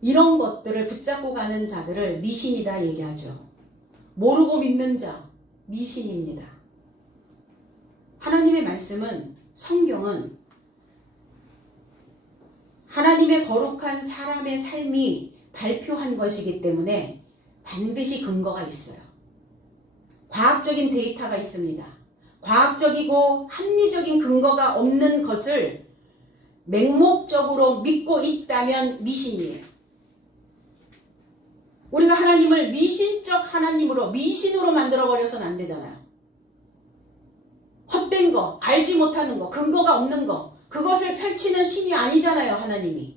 이런 것들을 붙잡고 가는 자들을 미신이다 얘기하죠. 모르고 믿는 자, 미신입니다. 하나님의 말씀은, 성경은 하나님의 거룩한 사람의 삶이 발표한 것이기 때문에 반드시 근거가 있어요. 과학적인 데이터가 있습니다. 과학적이고 합리적인 근거가 없는 것을 맹목적으로 믿고 있다면 미신이에요. 우리가 하나님을 미신적 하나님으로, 미신으로 만들어버려서는 안 되잖아요. 헛된 거, 알지 못하는 거, 근거가 없는 거, 그것을 펼치는 신이 아니잖아요, 하나님이.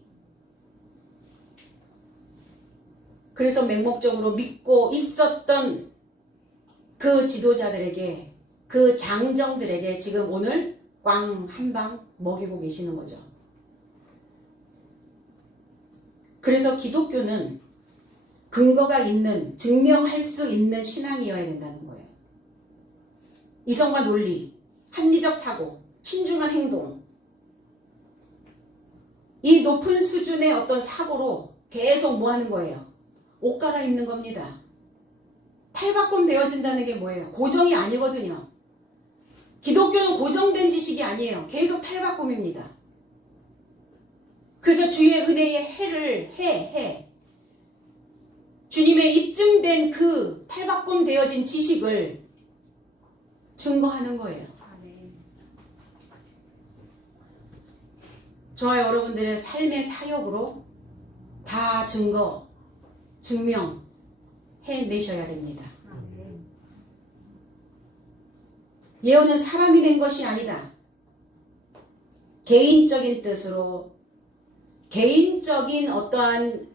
그래서 맹목적으로 믿고 있었던 그 지도자들에게, 그 장정들에게 지금 오늘 꽝 한 방 먹이고 계시는 거죠. 그래서 기독교는 근거가 있는, 증명할 수 있는 신앙이어야 된다는 거예요. 이성과 논리, 합리적 사고, 신중한 행동, 이 높은 수준의 어떤 사고로 계속 뭐 하는 거예요? 옷 갈아입는 겁니다. 탈바꿈 되어진다는 게 뭐예요? 고정이 아니거든요. 기독교는 고정된 지식이 아니에요. 계속 탈바꿈입니다. 그래서 주의 은혜의 해. 주님의 입증된 그 탈바꿈 되어진 지식을 증거하는 거예요. 저와 여러분들의 삶의 사역으로 다 증명해내셔야 됩니다. 예언은 사람이 된 것이 아니다. 개인적인 뜻으로, 개인적인 어떠한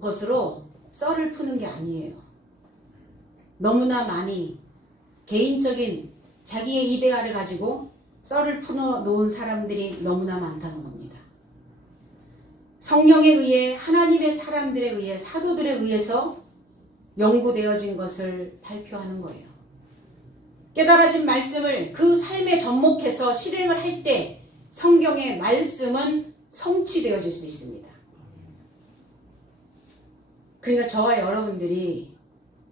것으로 썰을 푸는 게 아니에요. 너무나 많이 개인적인 자기의 이데아를 가지고 썰을 풀어놓은 사람들이 너무나 많다는 겁니다. 성령에 의해, 하나님의 사람들에 의해, 사도들에 의해서 연구되어진 것을 발표하는 거예요. 깨달아진 말씀을 그 삶에 접목해서 실행을 할 때 성경의 말씀은 성취되어질 수 있습니다. 그러니까 저와 여러분들이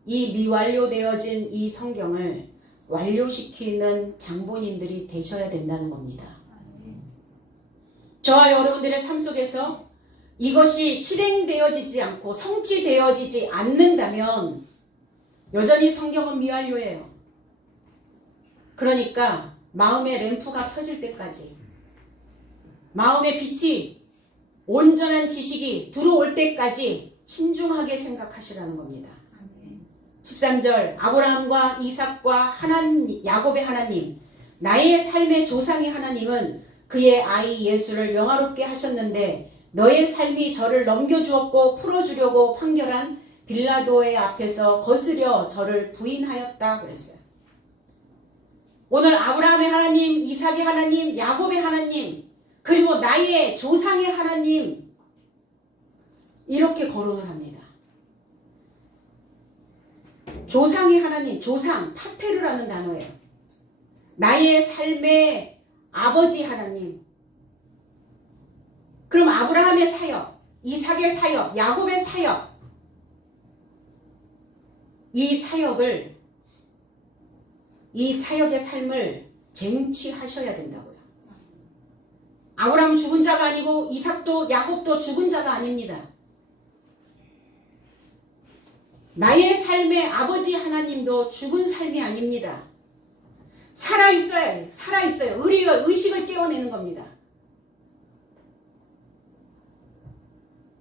이 미완료되어진 이 성경을 완료시키는 장본인들이 되셔야 된다는 겁니다. 저와 여러분들의 삶 속에서 이것이 실행되어지지 않고 성취되어지지 않는다면 여전히 성경은 미완료예요. 그러니까 마음의 램프가 켜질 때까지, 마음의 빛이 온전한 지식이 들어올 때까지 신중하게 생각하시라는 겁니다. 13절 아브라함과 이삭과 야곱의 하나님, 나의 삶의 조상의 하나님은 그의 아이 예수를 영화롭게 하셨는데 너의 삶이 저를 넘겨주었고 풀어주려고 판결한 빌라도의 앞에서 거스려 저를 부인하였다 그랬어요. 오늘 아브라함의 하나님, 이삭의 하나님, 야곱의 하나님, 그리고 나의 조상의 하나님, 이렇게 거론을 합니다. 조상의 하나님, 조상, 파테르라는 단어예요. 나의 삶의 아버지 하나님. 그럼 아브라함의 사역, 이삭의 사역, 야곱의 사역, 이 사역의 삶을 쟁취하셔야 된다고요. 아브라함은 죽은 자가 아니고 이삭도 야곱도 죽은 자가 아닙니다. 나의 삶의 아버지 하나님도 죽은 삶이 아닙니다. 살아있어요. 의리와 의식을 깨워내는 겁니다.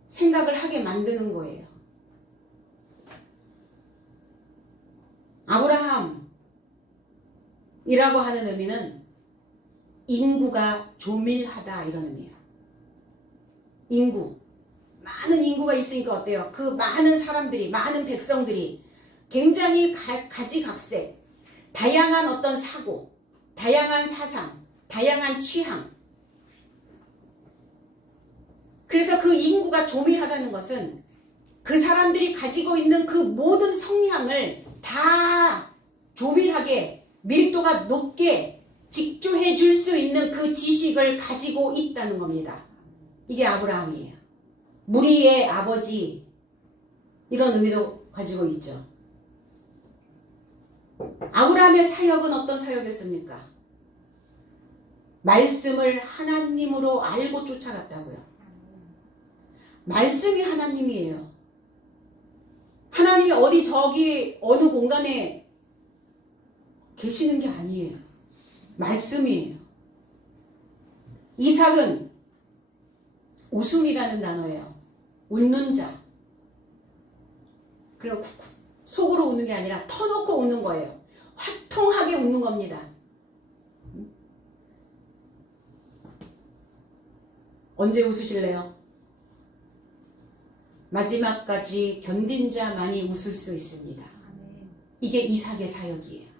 생각을 하게 만드는 거예요. 아브라함이라고 하는 의미는 인구가 조밀하다 이런 의미예요. 인구. 많은 인구가 있으니까 어때요? 그 많은 사람들이, 많은 백성들이 굉장히 가지각색, 다양한 어떤 사고, 다양한 사상, 다양한 취향. 그래서 그 인구가 조밀하다는 것은 그 사람들이 가지고 있는 그 모든 성향을 다 조밀하게, 밀도가 높게 직조해 줄 수 있는 그 지식을 가지고 있다는 겁니다. 이게 아브라함이에요. 무리의 아버지, 이런 의미도 가지고 있죠. 아브라함의 사역은 어떤 사역이었습니까? 말씀을 하나님으로 알고 쫓아갔다고요. 말씀이 하나님이에요. 하나님이 어디 저기 어느 공간에 계시는 게 아니에요. 말씀이에요. 이삭은 웃음이라는 단어예요. 웃는 자. 그리고 속으로 웃는 게 아니라 터놓고 웃는 거예요. 화통하게 웃는 겁니다. 언제 웃으실래요? 마지막까지 견딘 자만이 웃을 수 있습니다. 이게 이삭의 사역이에요.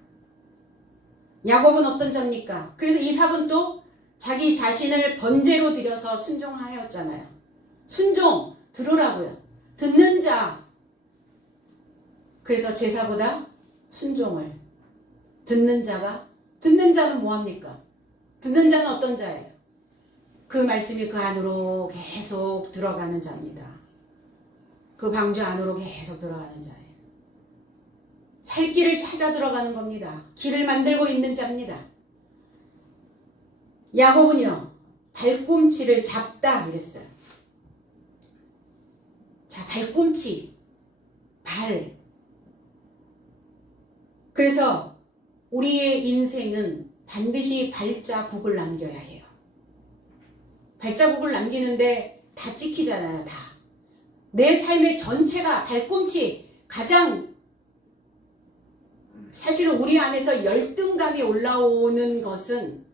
야곱은 어떤 자입니까? 그래서 이삭은 또 자기 자신을 번제로 드려서 순종하였잖아요. 순종, 들으라고요. 듣는 자. 그래서 제사보다 순종을. 듣는 자는 뭐합니까? 듣는 자는 어떤 자예요? 그 말씀이 그 안으로 계속 들어가는 자입니다. 그 방주 안으로 계속 들어가는 자예요. 살 길을 찾아 들어가는 겁니다. 길을 만들고 있는 자입니다. 야곱은요, 발꿈치를 잡다 이랬어요. 자, 발꿈치, 발. 그래서 우리의 인생은 반드시 발자국을 남겨야 해요. 발자국을 남기는데 다 찍히잖아요, 다. 내 삶의 전체가 발꿈치, 가장 사실은 우리 안에서 열등감이 올라오는 것은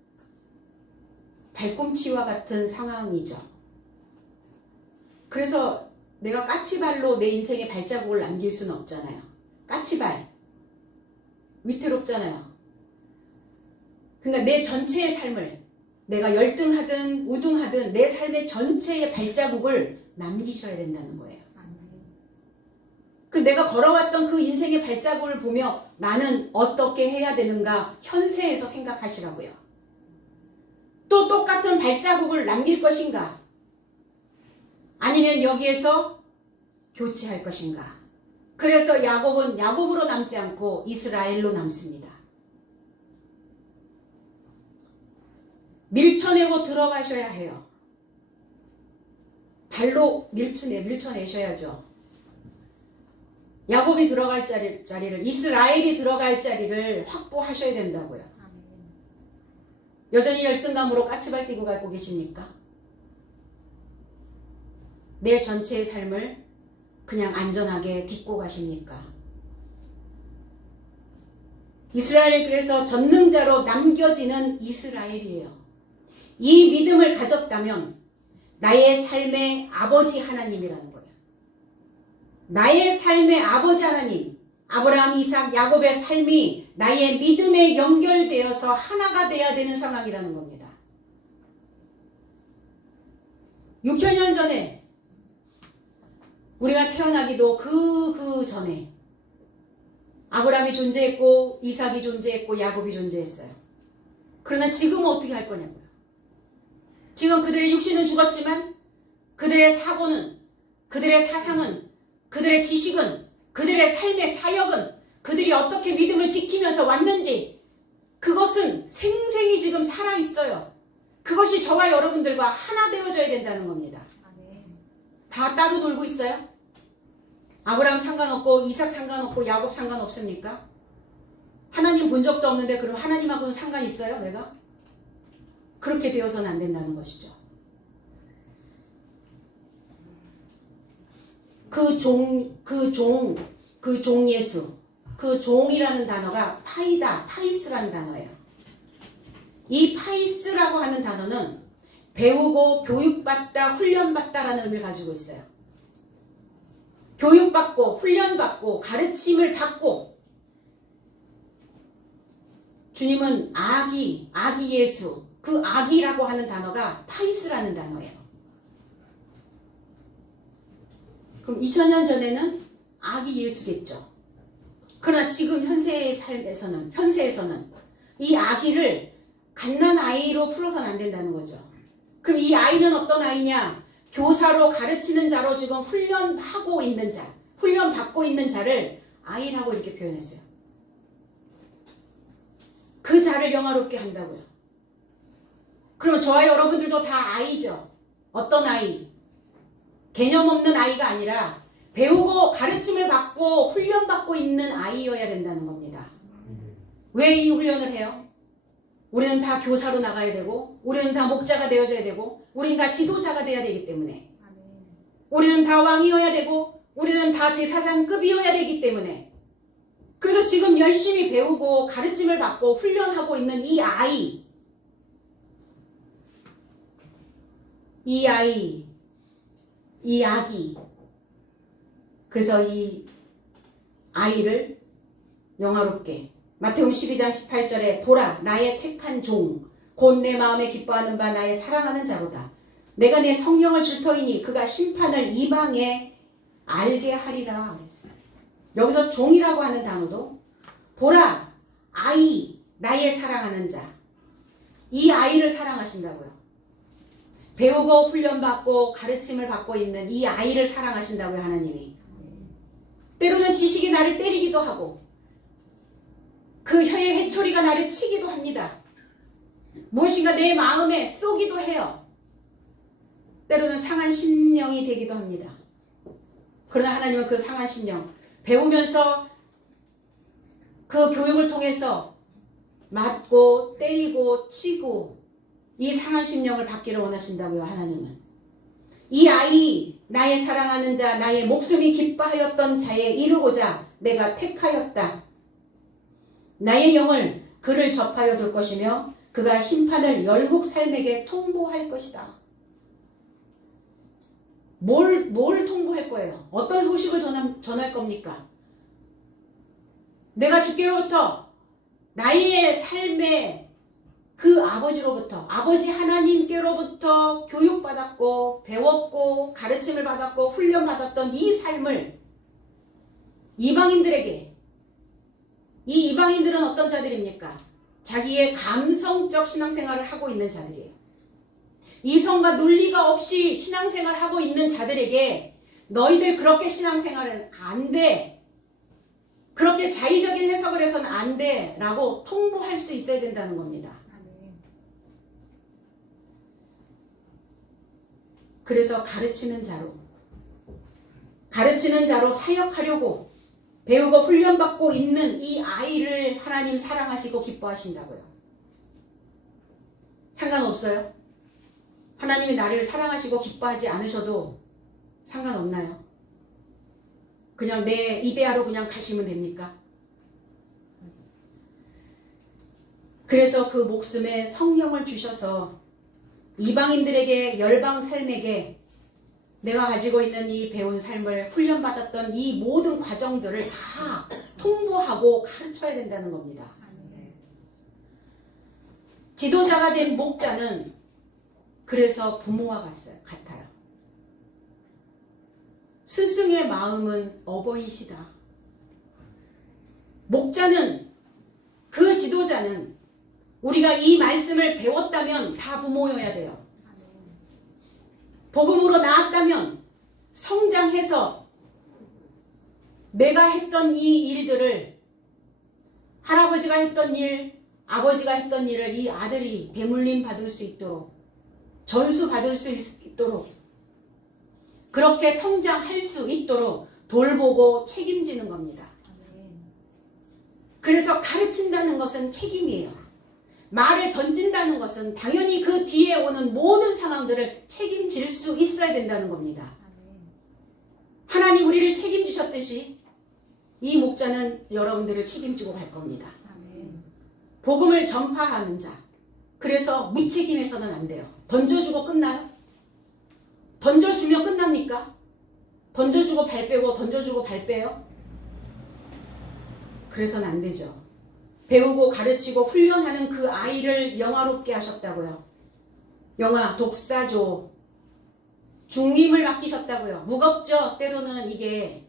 발꿈치와 같은 상황이죠. 그래서 내가 까치발로 내 인생의 발자국을 남길 수는 없잖아요. 까치발. 위태롭잖아요. 그러니까 내 전체의 삶을 내가 열등하든 우등하든 내 삶의 전체의 발자국을 남기셔야 된다는 거예요. 그 내가 걸어왔던 그 인생의 발자국을 보며 나는 어떻게 해야 되는가 현세에서 생각하시라고요. 또 똑같은 발자국을 남길 것인가? 아니면 여기에서 교체할 것인가? 그래서 야곱은 야곱으로 남지 않고 이스라엘로 남습니다. 밀쳐내고 들어가셔야 해요. 발로 밀쳐내셔야죠. 야곱이 들어갈 자리를 이스라엘이 들어갈 자리를 확보하셔야 된다고요. 여전히 열등감으로 까치발 띄고 가고 계십니까? 내 전체의 삶을 그냥 안전하게 딛고 가십니까? 이스라엘 그래서 전능자로 남겨지는 이스라엘이에요. 이 믿음을 가졌다면 나의 삶의 아버지 하나님이라는 거예요. 나의 삶의 아버지 하나님, 아브라함, 이삭, 야곱의 삶이 나의 믿음에 연결되어서 하나가 돼야 되는 상황이라는 겁니다. 6천년 전에 우리가 태어나기도 그 전에 아브라함이 존재했고 이삭이 존재했고 야곱이 존재했어요. 그러나 지금은 어떻게 할 거냐고요. 지금 그들의 육신은 죽었지만 그들의 사고는, 그들의 사상은, 그들의 지식은, 그들의 삶의 사역은, 그들이 어떻게 믿음을 지키면서 왔는지 그것은 생생히 지금 살아있어요. 그것이 저와 여러분들과 하나 되어져야 된다는 겁니다. 다 따로 놀고 있어요? 아브라함 상관없고 이삭 상관없고 야곱 상관없습니까? 하나님 본 적도 없는데 그럼 하나님하고는 상관 있어요? 내가? 그렇게 되어서는 안 된다는 것이죠. 그 종 예수, 그 종이라는 단어가 파이스라는 단어예요. 이 파이스라고 하는 단어는 배우고 교육받다, 훈련받다라는 의미를 가지고 있어요. 교육받고, 훈련받고, 가르침을 받고. 주님은 아기 예수, 그 아기라고 하는 단어가 파이스라는 단어예요. 그럼 2000년 전에는 아기 예수겠죠. 그러나 지금 현세에서는 이 아기를 갓난 아이로 풀어서는 안 된다는 거죠. 그럼 이 아이는 어떤 아이냐? 교사로 가르치는 자로 지금 훈련하고 있는 자, 훈련받고 있는 자를 아이라고 이렇게 표현했어요. 그 자를 영화롭게 한다고요. 그러면 저와 여러분들도 다 아이죠. 어떤 아이? 개념 없는 아이가 아니라 배우고 가르침을 받고 훈련받고 있는 아이여야 된다는 겁니다. 왜 이 훈련을 해요? 우리는 다 교사로 나가야 되고, 우리는 다 목자가 되어져야 되고, 우리는 다 지도자가 되어야 되기 때문에, 우리는 다 왕이어야 되고, 우리는 다 제사장급이어야 되기 때문에, 그래서 지금 열심히 배우고 가르침을 받고 훈련하고 있는 이 아기, 그래서 이 아이를 영화롭게 마태복음 12장 18절에 보라 나의 택한 종 곧 내 마음에 기뻐하는 바 나의 사랑하는 자로다. 내가 내 성령을 줄 터이니 그가 심판을 이방에 알게 하리라. 여기서 종이라고 하는 단어도 보라 아이 나의 사랑하는 자, 이 아이를 사랑하신다고요. 배우고 훈련받고 가르침을 받고 있는 이 아이를 사랑하신다고요. 하나님이. 때로는 지식이 나를 때리기도 하고 그 혀의 회초리가 나를 치기도 합니다. 무엇인가 내 마음에 쏘기도 해요. 때로는 상한 심령이 되기도 합니다. 그러나 하나님은 그 상한 심령 배우면서 그 교육을 통해서 맞고 때리고 치고 이 상한 심령을 받기를 원하신다고요. 하나님은 이 아이 나의 사랑하는 자 나의 목숨이 기뻐하였던 자에 이르고자 내가 택하였다. 나의 영을 그를 접하여 둘 것이며 그가 심판을 열국 삶에게 통보할 것이다. 뭘 통보할 거예요? 어떤 소식을 전할 겁니까? 내가 주께로부터 나의 삶의 그 아버지로부터 아버지 하나님께로부터 교육받았고 배웠고 가르침을 받았고 훈련받았던 이 삶을 이방인들에게 이 이방인들은 어떤 자들입니까? 자기의 감성적 신앙생활을 하고 있는 자들이에요. 이성과 논리가 없이 신앙생활을 하고 있는 자들에게 너희들 그렇게 신앙생활은 안 돼. 그렇게 자의적인 해석을 해서는 안 돼. 라고 통보할 수 있어야 된다는 겁니다. 그래서 가르치는 자로 사역하려고 배우고 훈련받고 있는 이 아이를 하나님 사랑하시고 기뻐하신다고요. 상관없어요? 하나님이 나를 사랑하시고 기뻐하지 않으셔도 상관없나요? 그냥 내 이데아로 그냥 가시면 됩니까? 그래서 그 목숨에 성령을 주셔서 이방인들에게 열방 삶에게 내가 가지고 있는 이 배운 삶을 훈련받았던 이 모든 과정들을 다 통보하고 가르쳐야 된다는 겁니다. 지도자가 된 목자는 그래서 부모와 같아요. 스승의 마음은 어버이시다. 목자는 그 지도자는 우리가 이 말씀을 배웠다면 다 부모여야 돼요. 복음으로 나았다면 성장해서 내가 했던 이 일들을 할아버지가 했던 일, 아버지가 했던 일을 이 아들이 대물림 받을 수 있도록 전수 받을 수 있도록 그렇게 성장할 수 있도록 돌보고 책임지는 겁니다. 그래서 가르친다는 것은 책임이에요. 말을 던진다는 것은 당연히 그 뒤에 오는 모든 상황들을 책임질 수 있어야 된다는 겁니다. 하나님 우리를 책임지셨듯이 이 목자는 여러분들을 책임지고 갈 겁니다. 복음을 전파하는 자. 그래서 무책임해서는 안 돼요. 던져주고 끝나요? 던져주면 끝납니까? 던져주고 발 빼고 던져주고 발 빼요? 그래서는 안 되죠. 배우고 가르치고 훈련하는 그 아이를 영화롭게 하셨다고요. 영화 독사조 중림을 맡기셨다고요. 무겁죠? 때로는 이게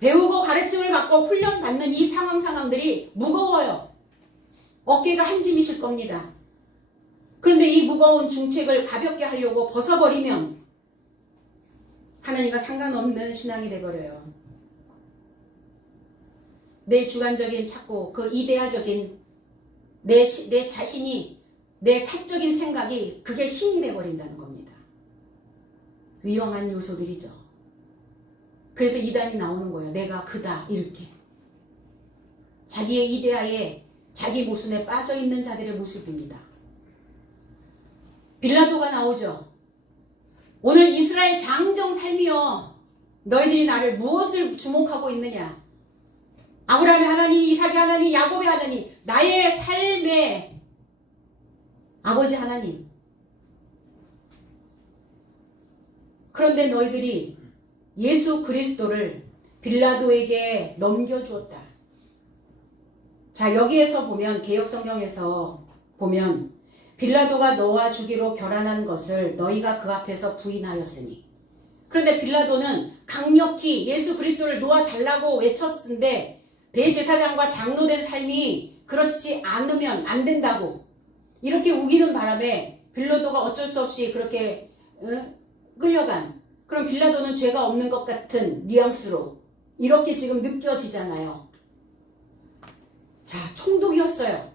배우고 가르침을 받고 훈련받는 이 상황들이 무거워요. 어깨가 한 짐이실 겁니다. 그런데 이 무거운 중책을 가볍게 하려고 벗어버리면 하나님과 상관없는 신앙이 돼버려요. 내 주관적인 자꾸 그 이데아적인 내 자신이 내 사적인 생각이 그게 신이 돼버린다는 겁니다. 위험한 요소들이죠. 그래서 이단이 나오는 거예요. 내가 그다 이렇게. 자기의 이데아에 자기 모순에 빠져있는 자들의 모습입니다. 빌라도가 나오죠. 오늘 이스라엘 장정 삶이여 너희들이 나를 무엇을 주목하고 있느냐. 아브라함의 하나님, 이삭의 하나님, 야곱의 하나님, 나의 삶의 아버지 하나님. 그런데 너희들이 예수 그리스도를 빌라도에게 넘겨주었다. 자, 여기에서 보면 개역성경에서 보면 빌라도가 너와 주기로 결안한 것을 너희가 그 앞에서 부인하였으니. 그런데 빌라도는 강력히 예수 그리스도를 놓아달라고 외쳤는데 대제사장과 장로된 삶이 그렇지 않으면 안 된다고 이렇게 우기는 바람에 빌라도가 어쩔 수 없이 그렇게 끌려간. 그럼 빌라도는 죄가 없는 것 같은 뉘앙스로 이렇게 지금 느껴지잖아요. 자, 총독이었어요.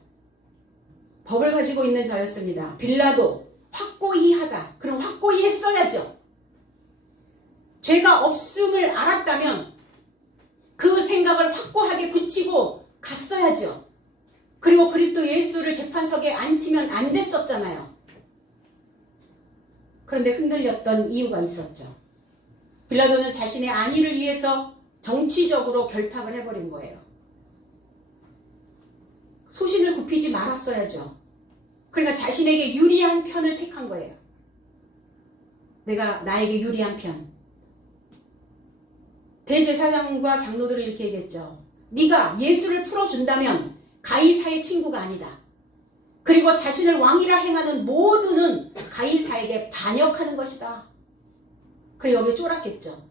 법을 가지고 있는 자였습니다. 빌라도 확고히 하다. 그럼 확고히 했어야죠. 죄가 없음을 알았다면 그 생각을 확고하게 굳히고 갔어야죠. 그리고 그리스도 예수를 재판석에 앉히면 안 됐었잖아요. 그런데 흔들렸던 이유가 있었죠. 빌라도는 자신의 안위를 위해서 정치적으로 결탁을 해버린 거예요. 소신을 굽히지 말았어야죠. 그러니까 자신에게 유리한 편을 택한 거예요. 내가 나에게 유리한 편. 대제사장과 장로들은 이렇게 얘기했죠. 네가 예수를 풀어준다면 가이사의 친구가 아니다. 그리고 자신을 왕이라 행하는 모두는 가이사에게 반역하는 것이다. 그리고 여기 쫄았겠죠.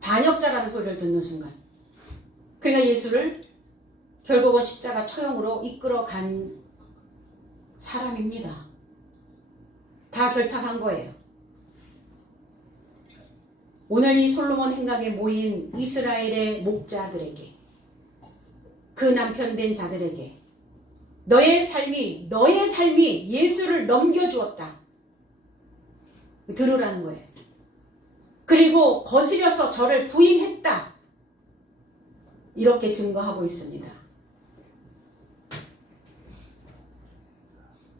반역자라는 소리를 듣는 순간. 그러니까 예수를 결국은 십자가 처형으로 이끌어간 사람입니다. 다 결탁한 거예요. 오늘 이 솔로몬 행각에 모인 이스라엘의 목자들에게, 그 남편 된 자들에게 너의 삶이 예수를 넘겨주었다. 들으라는 거예요. 그리고 거스려서 저를 부인했다. 이렇게 증거하고 있습니다.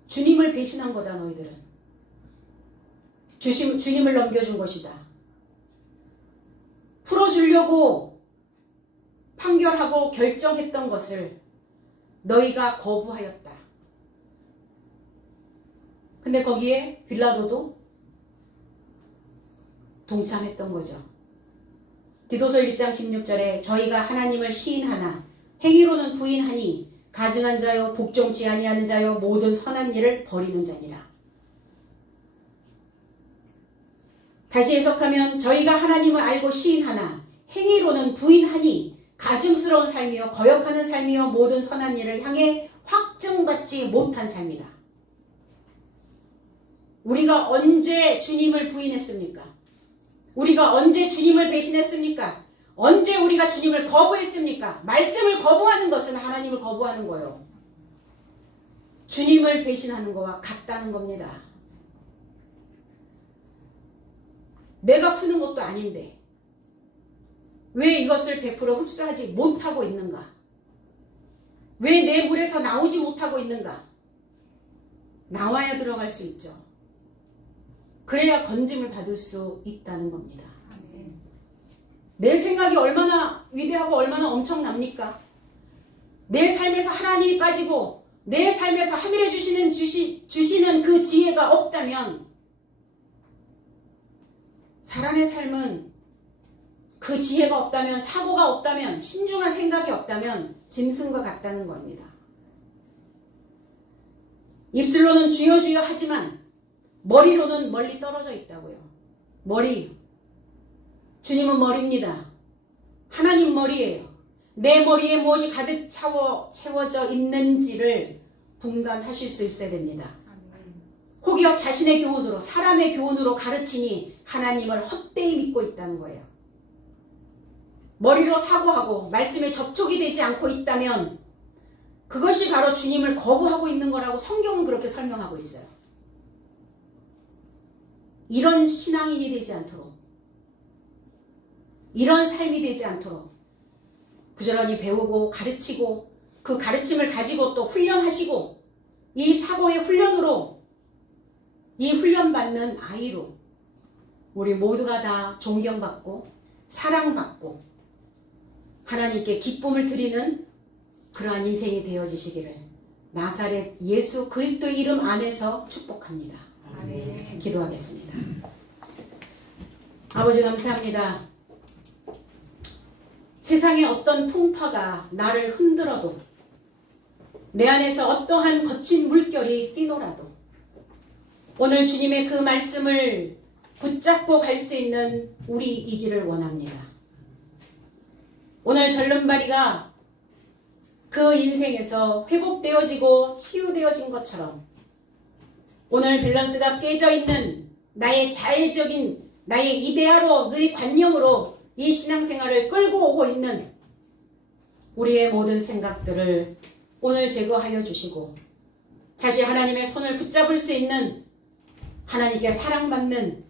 주님을 배신한 거다 너희들은. 주님을 넘겨준 것이다. 풀어주려고 판결하고 결정했던 것을 너희가 거부하였다. 근데 거기에 빌라도도 동참했던 거죠. 디도서 1장 16절에 저희가 하나님을 시인하나 행위로는 부인하니 가증한 자요 복종치 아니하는 자요 모든 선한 일을 버리는 자니라. 다시 해석하면 저희가 하나님을 알고 시인하나 행위로는 부인하니 가증스러운 삶이요 거역하는 삶이요 모든 선한 일을 향해 확증받지 못한 삶이다. 우리가 언제 주님을 부인했습니까? 우리가 언제 주님을 배신했습니까? 언제 우리가 주님을 거부했습니까? 말씀을 거부하는 것은 하나님을 거부하는 거예요. 주님을 배신하는 거와 같다는 겁니다. 내가 푸는 것도 아닌데 왜 이것을 100% 흡수하지 못하고 있는가? 왜 내 물에서 나오지 못하고 있는가? 나와야 들어갈 수 있죠. 그래야 건짐을 받을 수 있다는 겁니다. 내 생각이 얼마나 위대하고 얼마나 엄청납니까? 내 삶에서 하나님이 빠지고 내 삶에서 하늘에 주시는 그 지혜가 없다면 사람의 삶은 그 지혜가 없다면 사고가 없다면 신중한 생각이 없다면 짐승과 같다는 겁니다. 입술로는 주여 주여 하지만 머리로는 멀리 떨어져 있다고요. 머리. 주님은 머리입니다. 하나님 머리예요. 내 머리에 무엇이 가득 채워져 있는지를 분간하실 수 있어야 됩니다. 혹여 자신의 교훈으로 사람의 교훈으로 가르치니 하나님을 헛되이 믿고 있다는 거예요. 머리로 사고하고 말씀에 접촉이 되지 않고 있다면 그것이 바로 주님을 거부하고 있는 거라고 성경은 그렇게 설명하고 있어요. 이런 신앙인이 되지 않도록, 이런 삶이 되지 않도록 부지런히 배우고 가르치고 그 가르침을 가지고 또 훈련하시고 이 사고의 훈련으로 이 훈련받는 아이로 우리 모두가 다 존경받고 사랑받고 하나님께 기쁨을 드리는 그러한 인생이 되어지시기를 나사렛 예수 그리스도의 이름 안에서 축복합니다. 아멘. 기도하겠습니다. 아버지 감사합니다. 세상의 어떤 풍파가 나를 흔들어도 내 안에서 어떠한 거친 물결이 뛰노라도 오늘 주님의 그 말씀을 붙잡고 갈 수 있는 우리이기를 원합니다. 오늘 절름발이가 그 인생에서 회복되어지고 치유되어진 것처럼 오늘 밸런스가 깨져있는 나의 자의적인 나의 이데아로 의 관념으로 이 신앙생활을 끌고 오고 있는 우리의 모든 생각들을 오늘 제거하여 주시고 다시 하나님의 손을 붙잡을 수 있는, 하나님께 사랑받는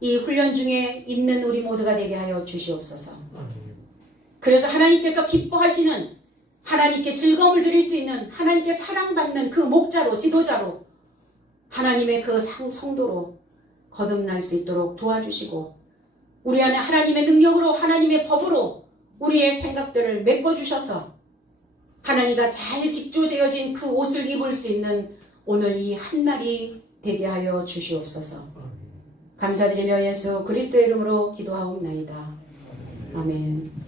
이 훈련 중에 있는 우리 모두가 되게 하여 주시옵소서. 그래서 하나님께서 기뻐하시는, 하나님께 즐거움을 드릴 수 있는, 하나님께 사랑받는 그 목자로, 지도자로, 하나님의 그 성도로 거듭날 수 있도록 도와주시고, 우리 안에 하나님의 능력으로, 하나님의 법으로 우리의 생각들을 메꿔주셔서 하나님과 잘 직조되어진 그 옷을 입을 수 있는 오늘 이 한날이 되게 하여 주시옵소서. 감사드리며 예수 그리스도의 이름으로 기도하옵나이다. 아멘.